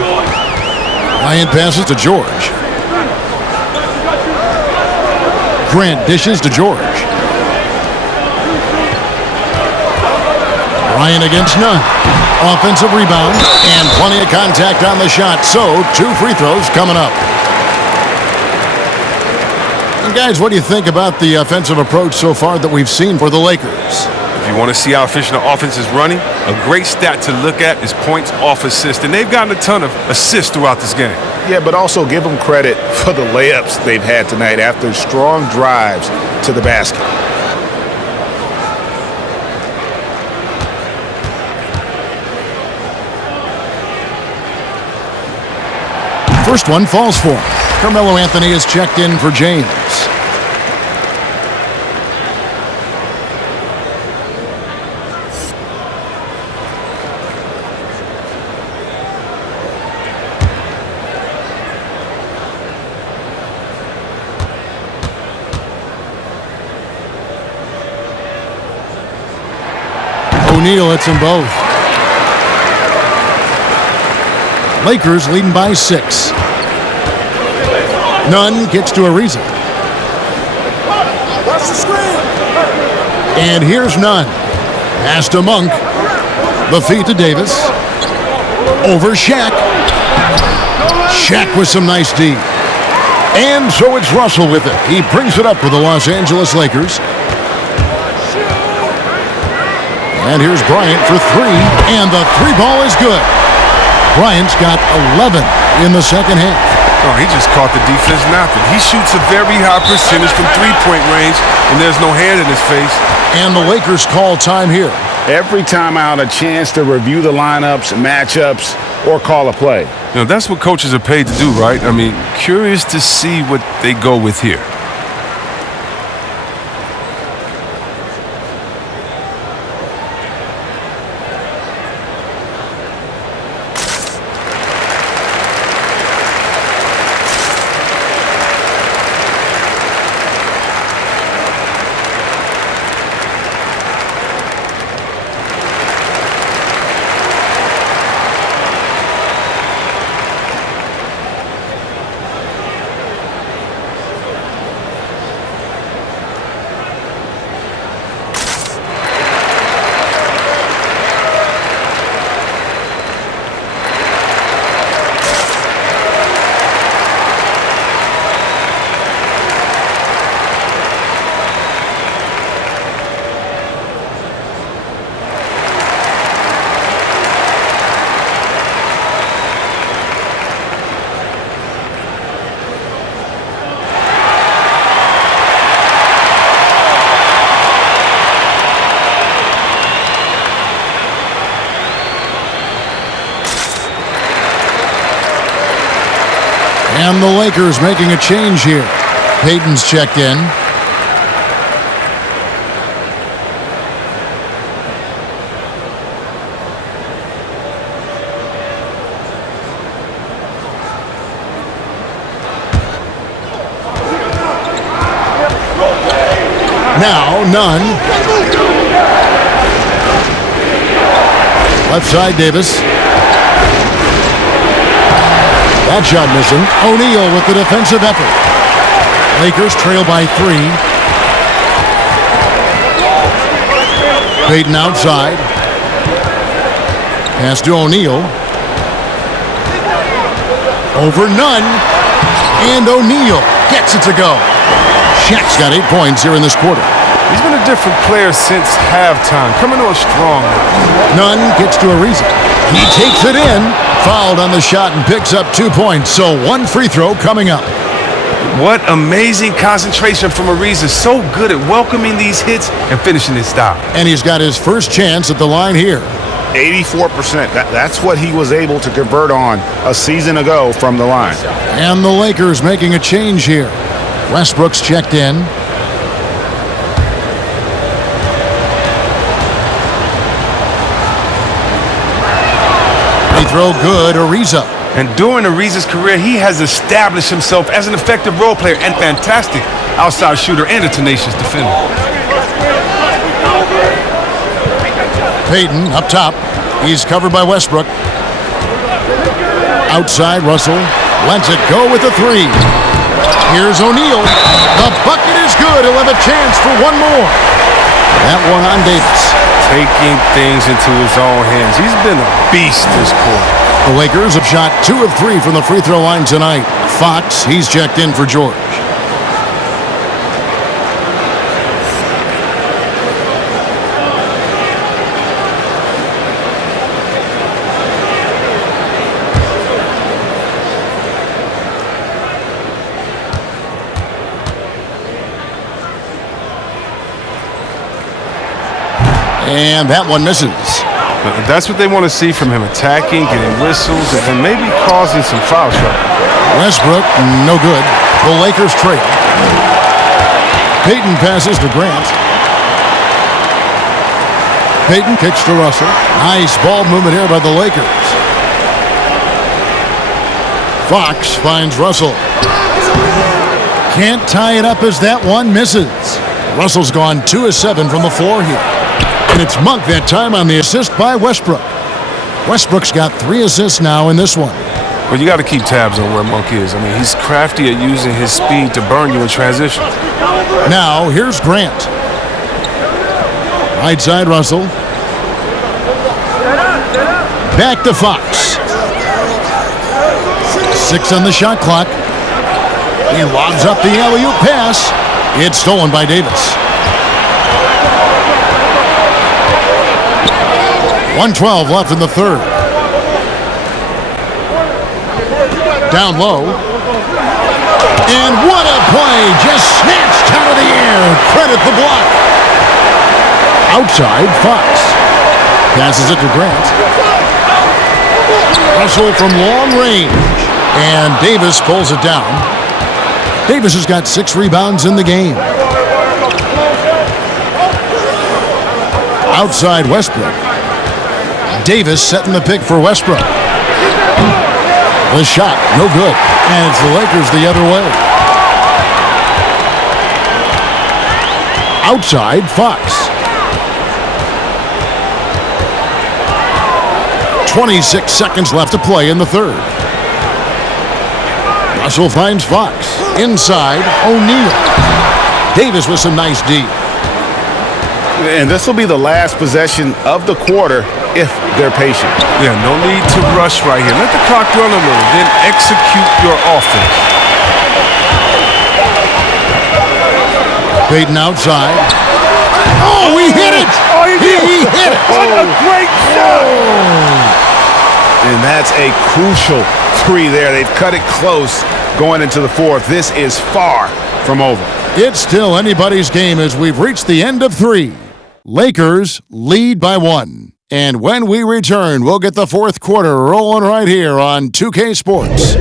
Bryant passes to George. Grant dishes to George. Bryant against Nunn. Offensive rebound and plenty of contact on the shot. So 2 free throws coming up. And guys, what do you think about the offensive approach so far that we've seen for the Lakers? If you want to see how efficient the offense is running, a great stat to look at is points off assist. And they've gotten a ton of assists throughout this game. Yeah, but also give them credit for the layups they've had tonight after strong drives to the basket. First one falls for him. Carmelo Anthony is checked in for James. O'Neal hits them both. Lakers leading by 6. Nunn gets to Ariza. And here's Nunn. Pass to Monk. The feed to Davis. Over Shaq. Shaq with some nice D. And so it's Russell with it. He brings it up for the Los Angeles Lakers. And here's Bryant for 3, and the 3 ball is good. Bryant's got 11 in the second half. Oh, he just caught the defense napping. He shoots a very high percentage from three-point range, and there's no hand in his face. And the Lakers call time here. Every time out, a chance to review the lineups, matchups, or call a play. You know, that's what coaches are paid to do, right? I mean, curious to see what they go with here. And the Lakers making a change here. Payton's checked in. Now, Nunn. Left side, Davis. That shot missing. O'Neal with the defensive effort. Lakers trail by 3. Payton outside. Pass to O'Neal. Over Nunn. And O'Neal gets it to go. Shaq's got 8 points here in this quarter. He's been a different player since halftime, coming on strong. Nunn gets to Ariza. He takes it in. Fouled on the shot and picks up 2 points. So 1 free throw coming up. What amazing concentration from Ariza. So good at welcoming these hits and finishing his style. And he's got his first chance at the line here. 84%. That's what he was able to convert on a season ago from the line. And the Lakers making a change here. Westbrook's checked in. Free throw good, Ariza. And during Ariza's career, he has established himself as an effective role player and fantastic outside shooter and a tenacious defender. Payton up top. He's covered by Westbrook. Outside, Russell lets it go with a 3. Here's O'Neal. The bucket is good. He'll have a chance for one more. That one on Davis. Taking things into his own hands. He's been a beast this quarter. The Lakers have shot 2 of 3 from the free throw line tonight. Fox, he's checked in for George. And that one misses. That's what they want to see from him, attacking, getting whistles, and maybe causing some foul trouble. Westbrook, no good. The Lakers trail. Payton passes to Grant. Payton kicks to Russell. Nice ball movement here by the Lakers. Fox finds Russell. Can't tie it up as that one misses. Russell's gone 2 of 7 from the floor here. And it's Monk that time on the assist by Westbrook. Westbrook's got 3 assists now in this one. Well, you got to keep tabs on where Monk is. I mean, he's crafty at using his speed to burn you in transition. Now, here's Grant. Right side, Russell. Back to Fox. 6 on the shot clock. He lobs up the alley-oop pass. It's stolen by Davis. 1:12 left in the third. Down low. And what a play! Just snatched out of the air. Credit the block. Outside, Fox. Passes it to Grant. Russell from long range. And Davis pulls it down. Davis has got 6 rebounds in the game. Outside Westbrook. Davis setting the pick for Westbrook. The shot, no good. And it's the Lakers the other way. Outside, Fox. 26 seconds left to play in the third. Russell finds Fox. Inside, O'Neal. Davis with some nice D. And this will be the last possession of the quarter if they're patient. Yeah, no need to rush right here. Let the clock run a little, then execute your offense. Payton outside. Oh, he hit it! Oh, he hit it! What a great shot! And that's a crucial 3 there. They've cut it close going into the fourth. This is far from over. It's still anybody's game as we've reached the end of 3. Lakers lead by 1. And when we return, we'll get the fourth quarter rolling right here on 2K Sports.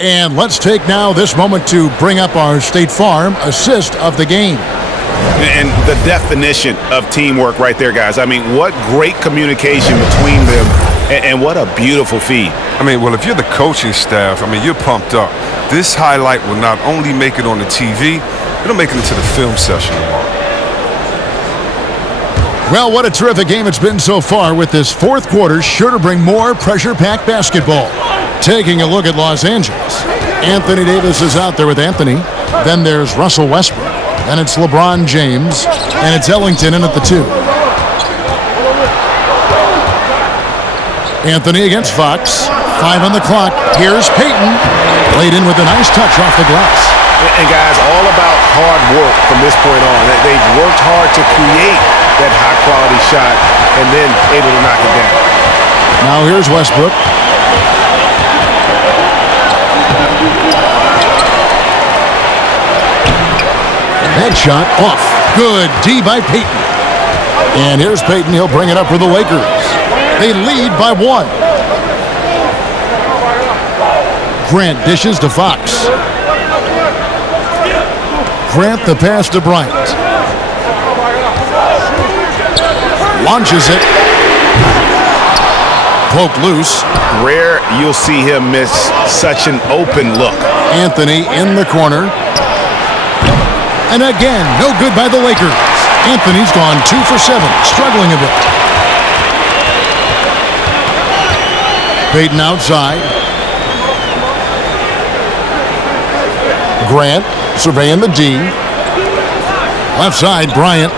And let's take now this moment to bring up our State Farm assist of the game. And the definition of teamwork right there, guys. I mean, what great communication between them, and what a beautiful feed. I mean, well, if you're the coaching staff, I mean, you're pumped up. This highlight will not only make it on the TV, it'll make it into the film session tomorrow. Well, what a terrific game it's been so far, with this fourth quarter sure to bring more pressure-packed basketball. Taking a look at Los Angeles. Anthony Davis is out there with Anthony. Then there's Russell Westbrook. Then it's LeBron James. And it's Ellington in at the 2. Anthony against Fox. 5 on the clock. Here's Payton. Laid in with a nice touch off the glass. And guys, all about hard work from this point on. They've worked hard to create that high-quality shot and then able to knock it down. Now here's Westbrook. That shot off. Good D by Payton. And here's Payton. He'll bring it up for the Lakers. They lead by 1. Grant dishes to Fox. Grant the pass to Bryant. Launches it. Poked loose. Rare you'll see him miss such an open look. Anthony in the corner. And again, no good by the Lakers. Anthony's gone 2 for 7, struggling a bit. Payton outside. Grant surveying the D. Left side, Bryant.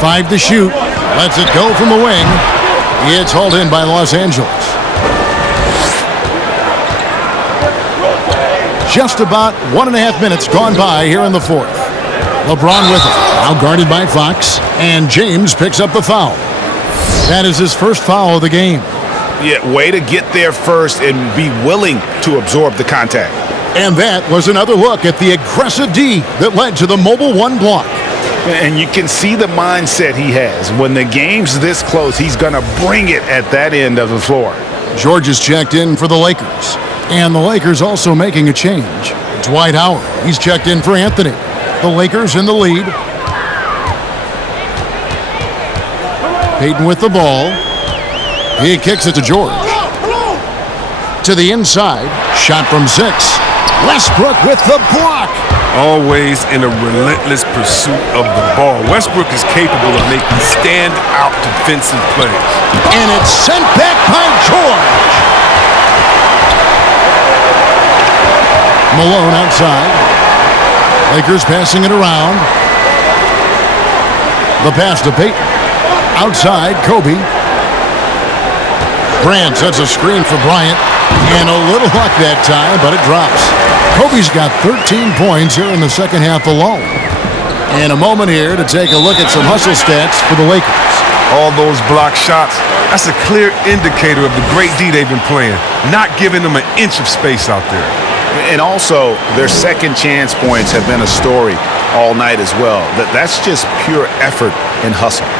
5 to shoot. Lets it go from the wing. It's hauled in by Los Angeles. Just about 1.5 minutes gone by here in the fourth. LeBron with it. Now guarded by Fox. And James picks up the foul. That is his first foul of the game. Yeah, way to get there first and be willing to absorb the contact. And that was another look at the aggressive D that led to the mobile one block. And you can see the mindset he has. When the game's this close, he's going to bring it at that end of the floor. George is checked in for the Lakers. And the Lakers also making a change. Dwight Howard, he's checked in for Anthony. The Lakers in the lead. Payton with the ball. He kicks it to George. To the inside. Shot from 6. Westbrook with the block. Always in a relentless pursuit of the ball. Westbrook is capable of making stand-out defensive plays. And it's sent back by George. Malone outside. Lakers passing it around. The pass to Payton. Outside, Kobe. Brand sets a screen for Bryant. And a little luck that time, but it drops. Kobe's got 13 points here in the second half alone. And a moment here to take a look at some hustle stats for the Lakers. All those block shots, that's a clear indicator of the great D they've been playing, not giving them an inch of space out there. And also, their second chance points have been a story all night as well. That's just pure effort and hustle.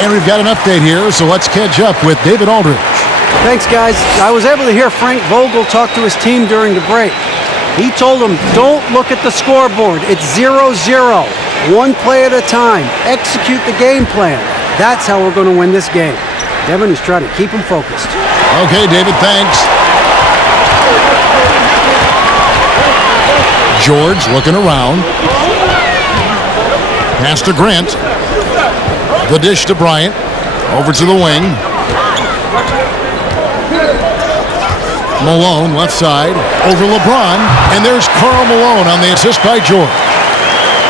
And we've got an update here, so let's catch up with David Aldridge. Thanks, guys. I was able to hear Frank Vogel talk to his team during the break. He told them, don't look at the scoreboard. It's 0-0. One play at a time. Execute the game plan. That's how we're going to win this game. Devin is trying to keep them focused. Okay, David, thanks. George looking around. Pass to Grant. The dish to Bryant. Over to the wing. Malone left side. Over LeBron. And there's Karl Malone on the assist by George.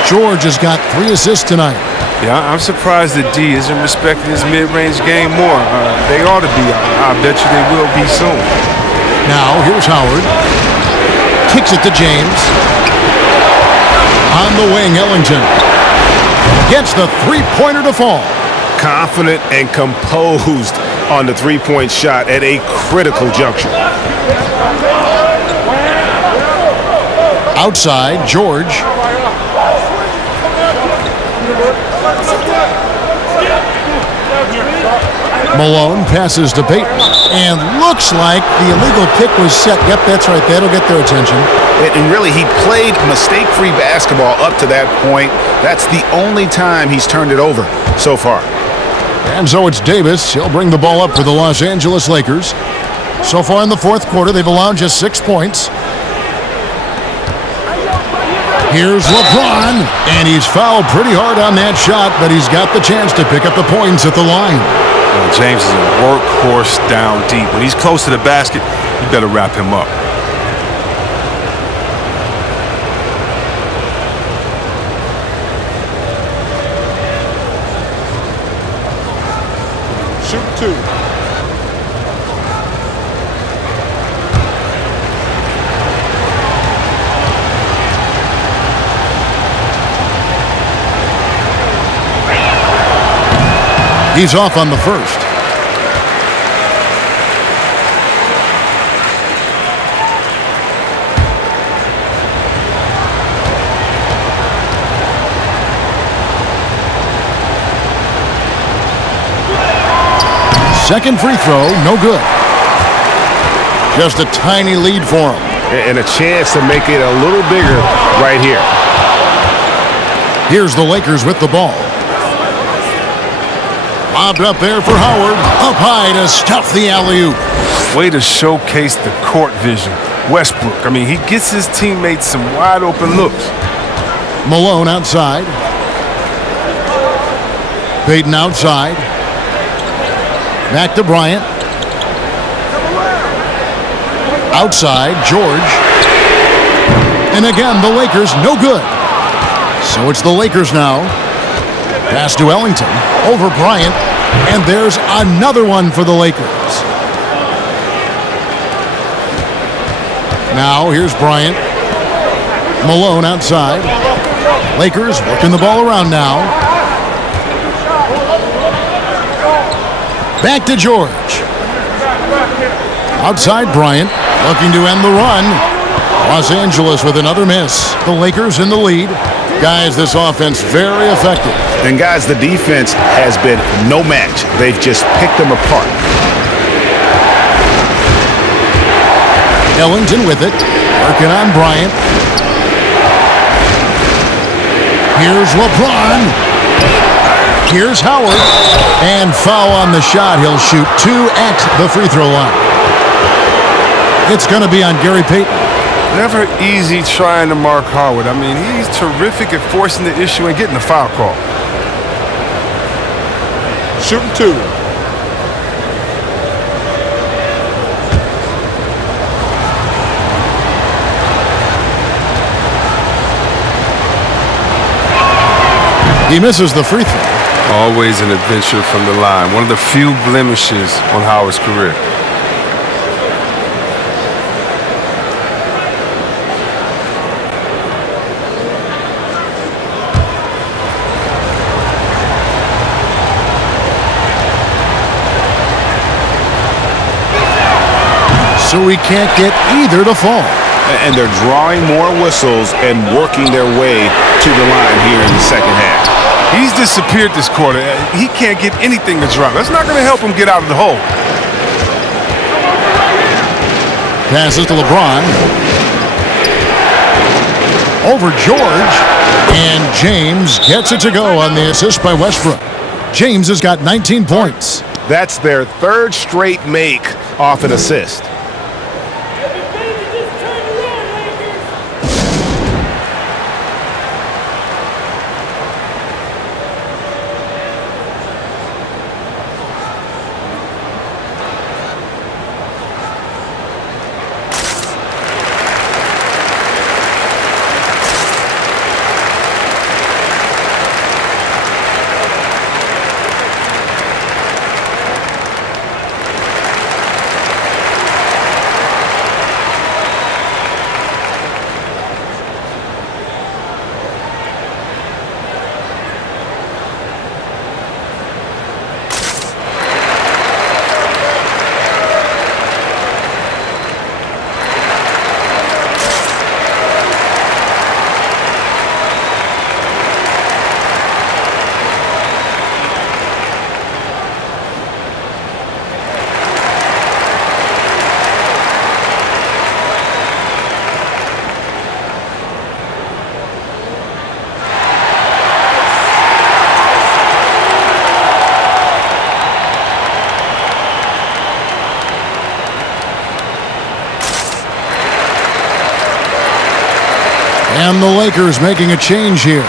George has got 3 assists tonight. Yeah, I'm surprised that D isn't respecting his mid-range game more. They ought to be. I bet you they will be soon. Now, here's Howard. Kicks it to James. On the wing, Ellington. Gets the three-pointer to fall. Confident and composed on the three-point shot at a critical juncture. Outside, George. Malone passes to Payton. And looks like the illegal pick was set. Yep, that's right. That'll get their attention. And really, he played mistake-free basketball up to that point. That's the only time he's turned it over so far. And so it's Davis. He'll bring the ball up for the Los Angeles Lakers. So far in the fourth quarter, they've allowed just 6 points. Here's LeBron, and he's fouled pretty hard on that shot, but he's got the chance to pick up the points at the line. Well, James is a workhorse down deep. When he's close to the basket, you better wrap him up. Shoot 2. He's off on the first. Second free throw, no good. Just a tiny lead for him. And a chance to make it a little bigger right here. Here's the Lakers with the ball. Lobbed up there for Howard. Up high to stuff the alley-oop. Way to showcase the court vision. Westbrook, I mean, he gets his teammates some wide open looks. Malone outside. Payton outside. Back to Bryant. Outside, George. And again, the Lakers, no good. So it's the Lakers now. Pass to Ellington. Over Bryant. And there's another one for the Lakers. Now, here's Bryant. Malone outside. Lakers working the ball around now. Back to George. Outside Bryant. Looking to end the run. Los Angeles with another miss. The Lakers in the lead. Guys, this offense very effective. And guys, the defense has been no match. They've just picked them apart. Ellington with it. Working on Bryant. Here's LeBron. Here's Howard. And foul on the shot. He'll shoot 2 at the free throw line. It's going to be on Gary Payton. Never easy trying to mark Howard. I mean, he's terrific at forcing the issue and getting the foul call. Shooting 2. He misses the free throw. Always an adventure from the line. One of the few blemishes on Howard's career. So he can't get either to fall. And they're drawing more whistles and working their way to the line here in the second half. He's disappeared this quarter. He can't get anything to drop. That's not going to help him get out of the hole. Passes to LeBron. Over George. And James gets it to go on the assist by Westbrook. James has got 19 points. That's their third straight make off an assist. And the Lakers making a change here.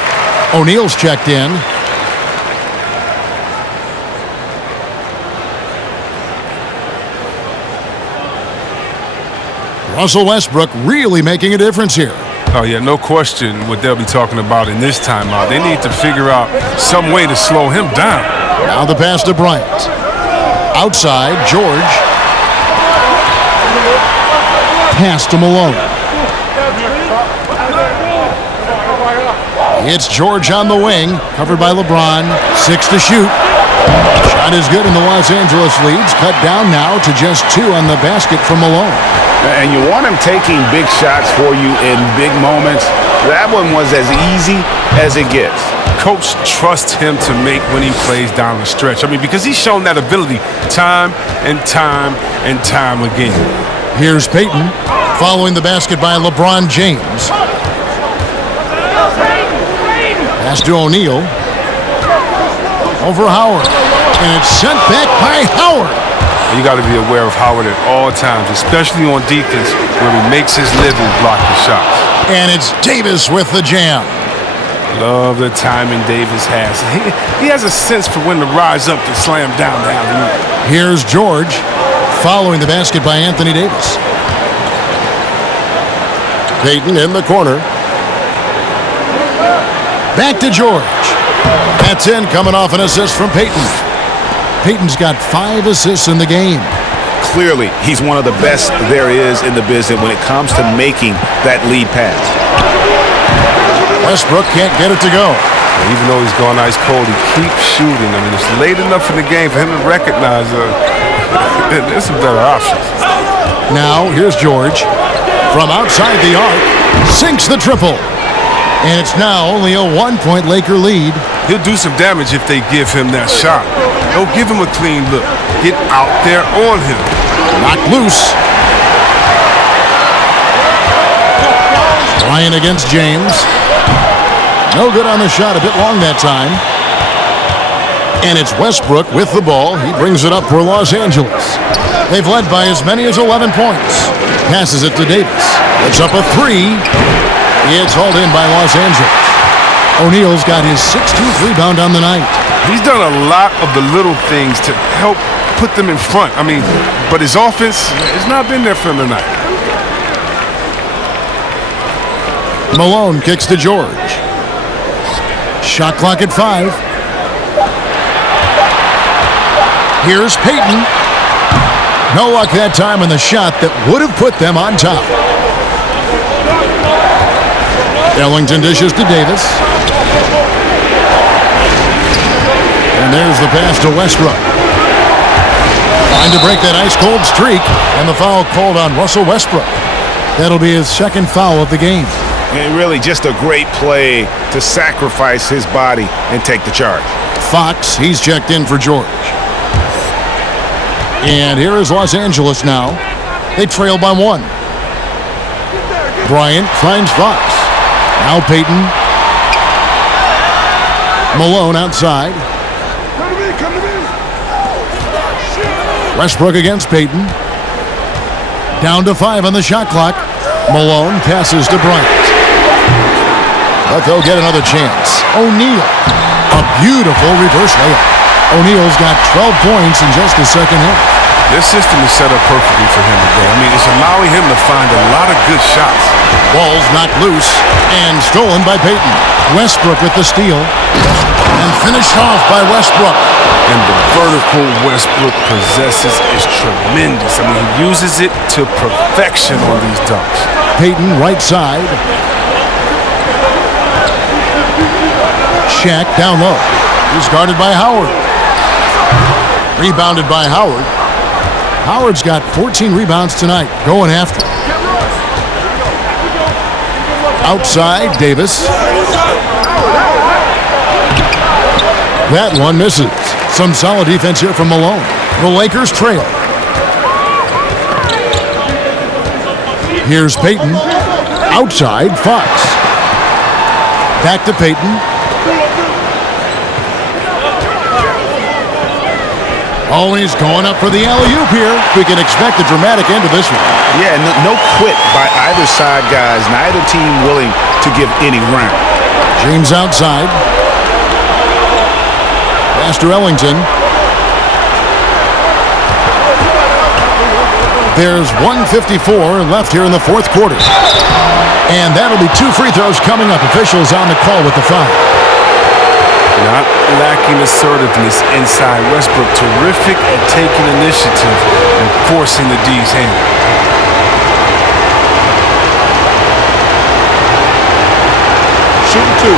O'Neal's checked in. Russell Westbrook really making a difference here. Oh, yeah, no question what they'll be talking about in this timeout. They need to figure out some way to slow him down. Now the pass to Bryant. Outside, George. Pass to Malone. It's George on the wing, covered by LeBron. 6 to shoot. Shot is good, and the Los Angeles leads cut down now to just 2 on the basket from Malone. And you want him taking big shots for you in big moments. That one was as easy as it gets. coach trusts him to make winning plays down the stretch. I mean, because he's shown that ability time and time and time again. Here's Peyton following the basket by LeBron James. Pass to O'Neal. Over Howard. And it's sent back by Howard. You got to be aware of Howard at all times, especially on defense where he makes his living blocking shots. And it's Davis with the jam. Love the timing Davis has. He has a sense for when to rise up to slam down the alley-oop. Here's George following the basket by Anthony Davis. Peyton in the corner. Back to George. That's in, coming off an assist from Peyton. Peyton's got 5 assists in the game. Clearly, he's one of the best there is in the business when it comes to making that lead pass. Westbrook can't get it to go. Even though he's gone ice cold, he keeps shooting. I mean, it's late enough in the game for him to recognize there's some better options. Now, here's George. From outside the arc, sinks the triple. And it's now only a 1-point Laker lead. He'll do some damage if they give him that shot. Don't give him a clean look. Get out there on him. Knocked loose. Bryant against James. No good on the shot, a bit long that time. And it's Westbrook with the ball. He brings it up for Los Angeles. They've led by as many as 11 points. Passes it to Davis. It's up a 3. It's hauled in by Los Angeles. O'Neal's got his 16th rebound on the night. He's done a lot of the little things to help put them in front. I mean, but his offense has not been there for him tonight. Malone kicks to George. Shot clock at 5. Here's Peyton. No luck that time on the shot that would have put them on top. Ellington dishes to Davis. And there's the pass to Westbrook. Trying to break that ice-cold streak, and the foul called on Russell Westbrook. That'll be his second foul of the game. And really just a great play to sacrifice his body and take the charge. Fox, he's checked in for George. And here is Los Angeles now. They trail by 1. Bryant finds Fox. Now Peyton. Malone outside. Westbrook against Peyton. Down to 5 on the shot clock. Malone passes to Bryant. But they'll get another chance. O'Neal. A beautiful reverse layup. O'Neal's got 12 points in just the second half. This system is set up perfectly for him today. I mean, it's allowing him to find a lot of good shots. Ball's knocked loose and stolen by Peyton. Westbrook with the steal. And finished off by Westbrook. And the vertical Westbrook possesses is tremendous. I mean, he uses it to perfection on these dunks. Peyton right side. Shaq down low. He's guarded by Howard. Rebounded by Howard. Howard's got 14 rebounds tonight, going after. Outside, Davis. That one misses. Some solid defense here from Malone. The Lakers trail. Here's Peyton. Outside, Fox. Back to Peyton. Always going up for the alley-oop here. We can expect a dramatic end to this one. Yeah, no quit by either side, guys. Neither team willing to give any ground. James outside. Pass to Ellington. There's 1:54 left here in the fourth quarter. And that'll be 2 free throws coming up. Officials on the call with the foul. Not lacking assertiveness inside. Westbrook terrific at taking initiative and forcing the D's hand. Shooting 2.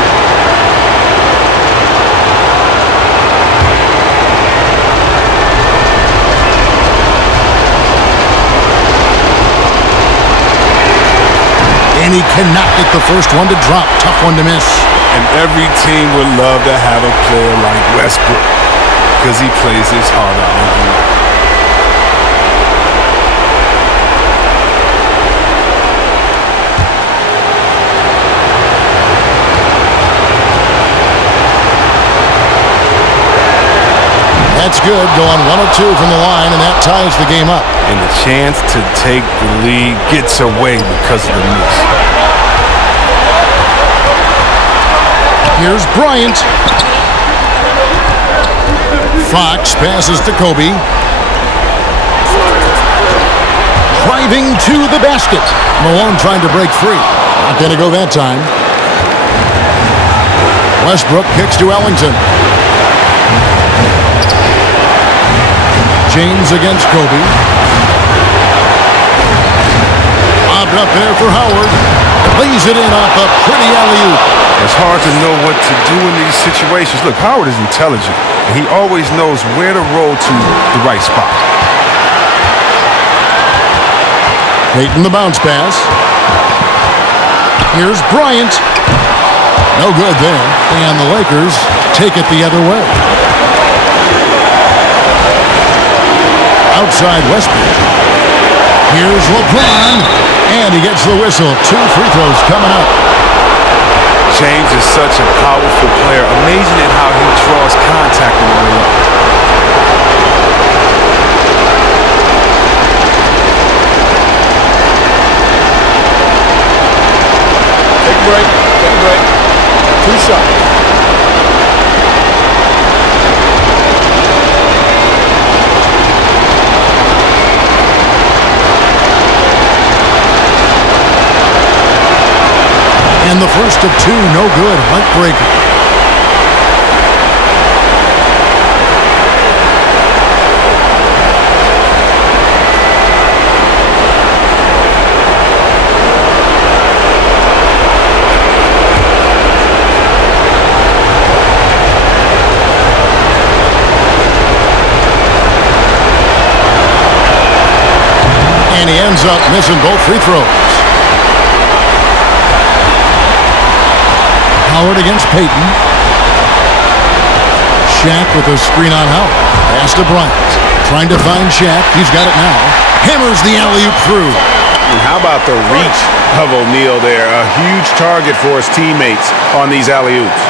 And he cannot get the first one to drop. Tough one to miss. And And every team would love to have a player like Westbrook because he plays his heart out every night. That's good, going 1 of 2 from the line, and that ties the game up. And the chance to take the lead gets away because of the miss. Here's Bryant. Fox passes to Kobe. Driving to the basket. Malone trying to break free. Not going to go that time. Westbrook kicks to Ellington. James against Kobe. Lobbed up there for Howard. Lays it in off a pretty alley-oop. It's hard to know what to do in these situations. Look, Howard is intelligent, and he always knows where to roll to the right spot. Payton the bounce pass. Here's Bryant. No good there. And the Lakers take it the other way. Outside Westbrook. Here's LeBron. And he gets the whistle. 2 free throws coming up. James is such a powerful player. Amazing at how he draws contact in the lane. Take a break. Take a break. 2 shots. And the first of 2, no good. Heartbreaker. And he ends up missing both free throws. Howard against Payton. Shaq with a screen on Howard. Pass to Bryant. Trying to find Shaq. He's got it now. Hammers the alley-oop through. And how about the reach of O'Neal there? A huge target for his teammates on these alley-oops.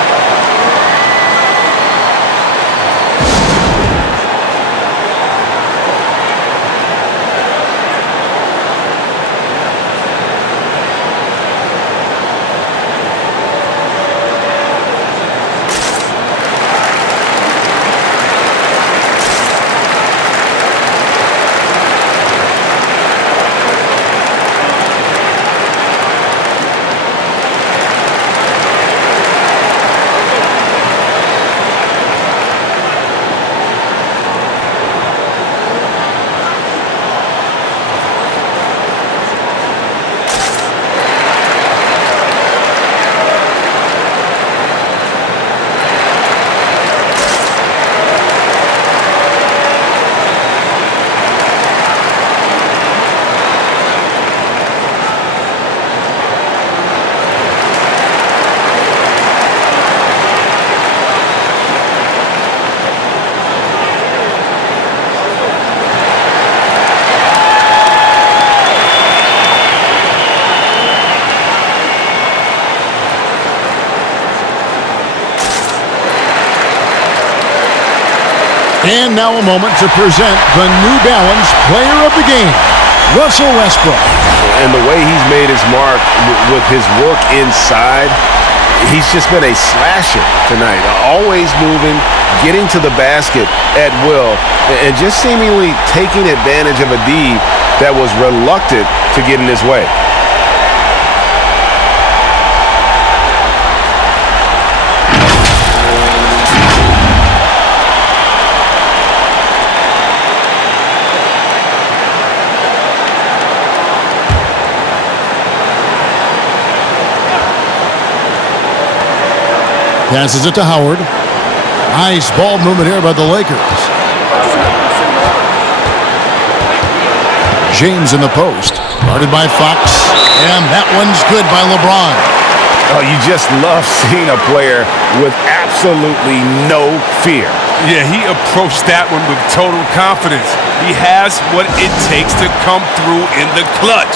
And now a moment to present the New Balance Player of the Game, Russell Westbrook. And the way he's made his mark with his work inside, he's just been a slasher tonight. Always moving, getting to the basket at will, and just seemingly taking advantage of a D that was reluctant to get in his way. Passes it to Howard. Nice ball movement here by the Lakers. James in the post. Guarded by Fox. And that one's good by LeBron. Oh, you just love seeing a player with absolutely no fear. Yeah, he approached that one with total confidence. He has what it takes to come through in the clutch.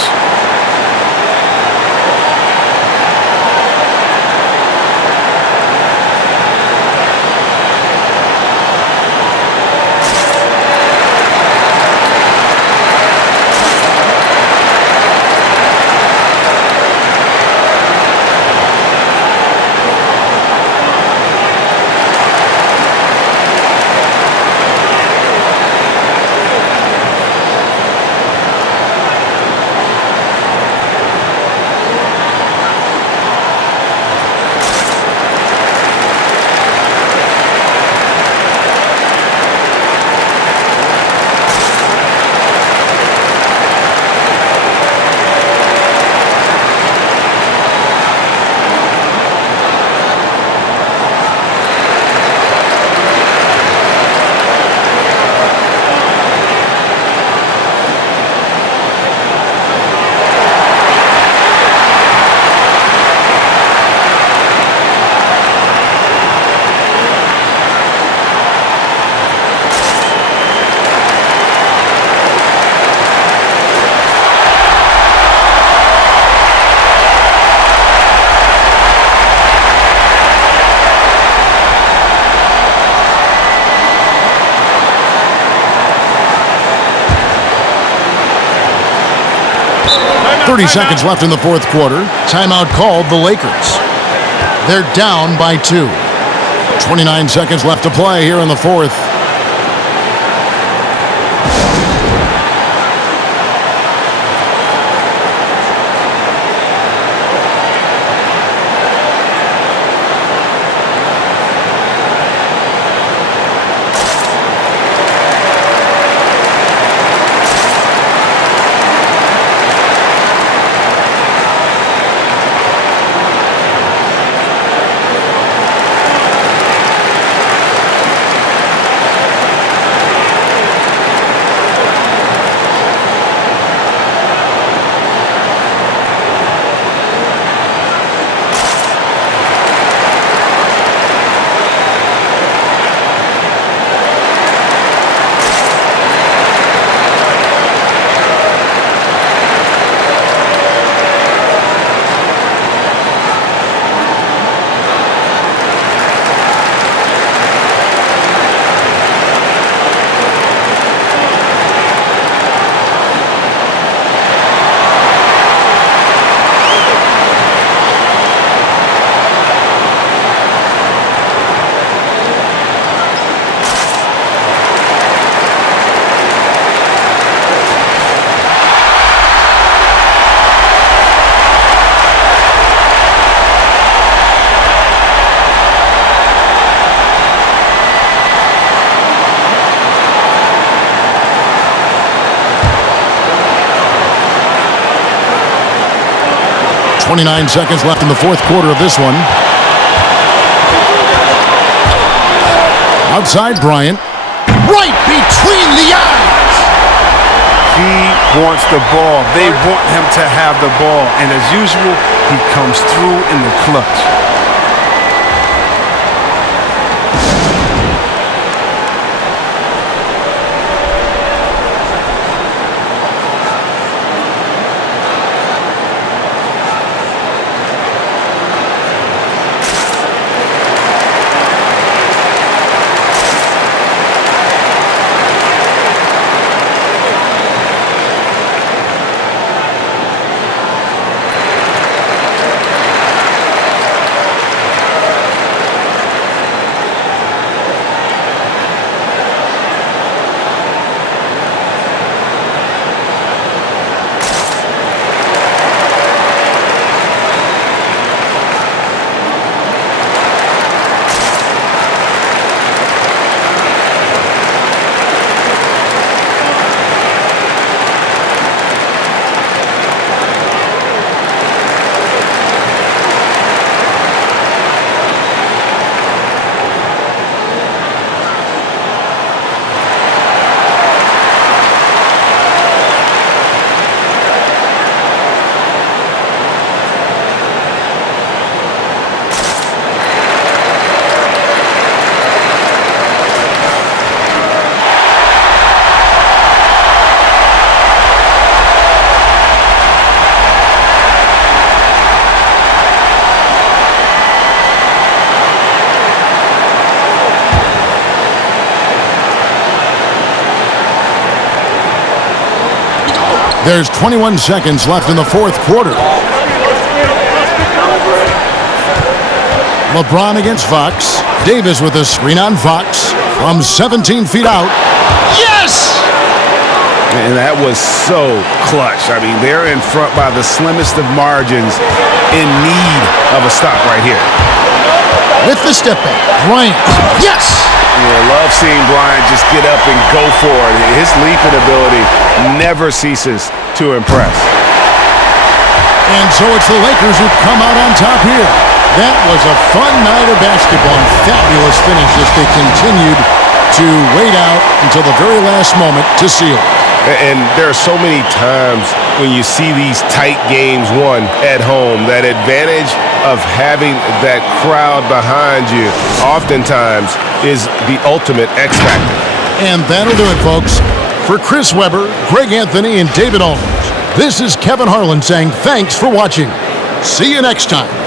Timeout. 30 seconds left in the fourth quarter. Timeout called the Lakers. They're down by 2. 29 seconds left to play here in the fourth. .29 seconds left in the fourth quarter of this one. Outside Bryant. Right between the eyes. He wants the ball. They want him to have the ball. And as usual, he comes through in the clutch. There's 21 seconds left in the fourth quarter. LeBron against Fox. Davis with a screen on Fox from 17 feet out. Yes! And that was so clutch. I mean, they're in front by the slimmest of margins, in need of a stop right here. With the step back, Bryant. Yes! Yeah, love seeing Bryant just get up and go for it. His leaping ability never ceases to impress. And so it's the Lakers who come out on top here. That was a fun night of basketball and fabulous finish as they continued to wait out until the very last moment to seal. And there are so many times when you see these tight games won at home, that advantage of having that crowd behind you oftentimes is the ultimate X factor. And that'll do it, folks. For Chris Webber, Greg Anthony, and David Aldridge, this is Kevin Harlan saying thanks for watching. See you next time.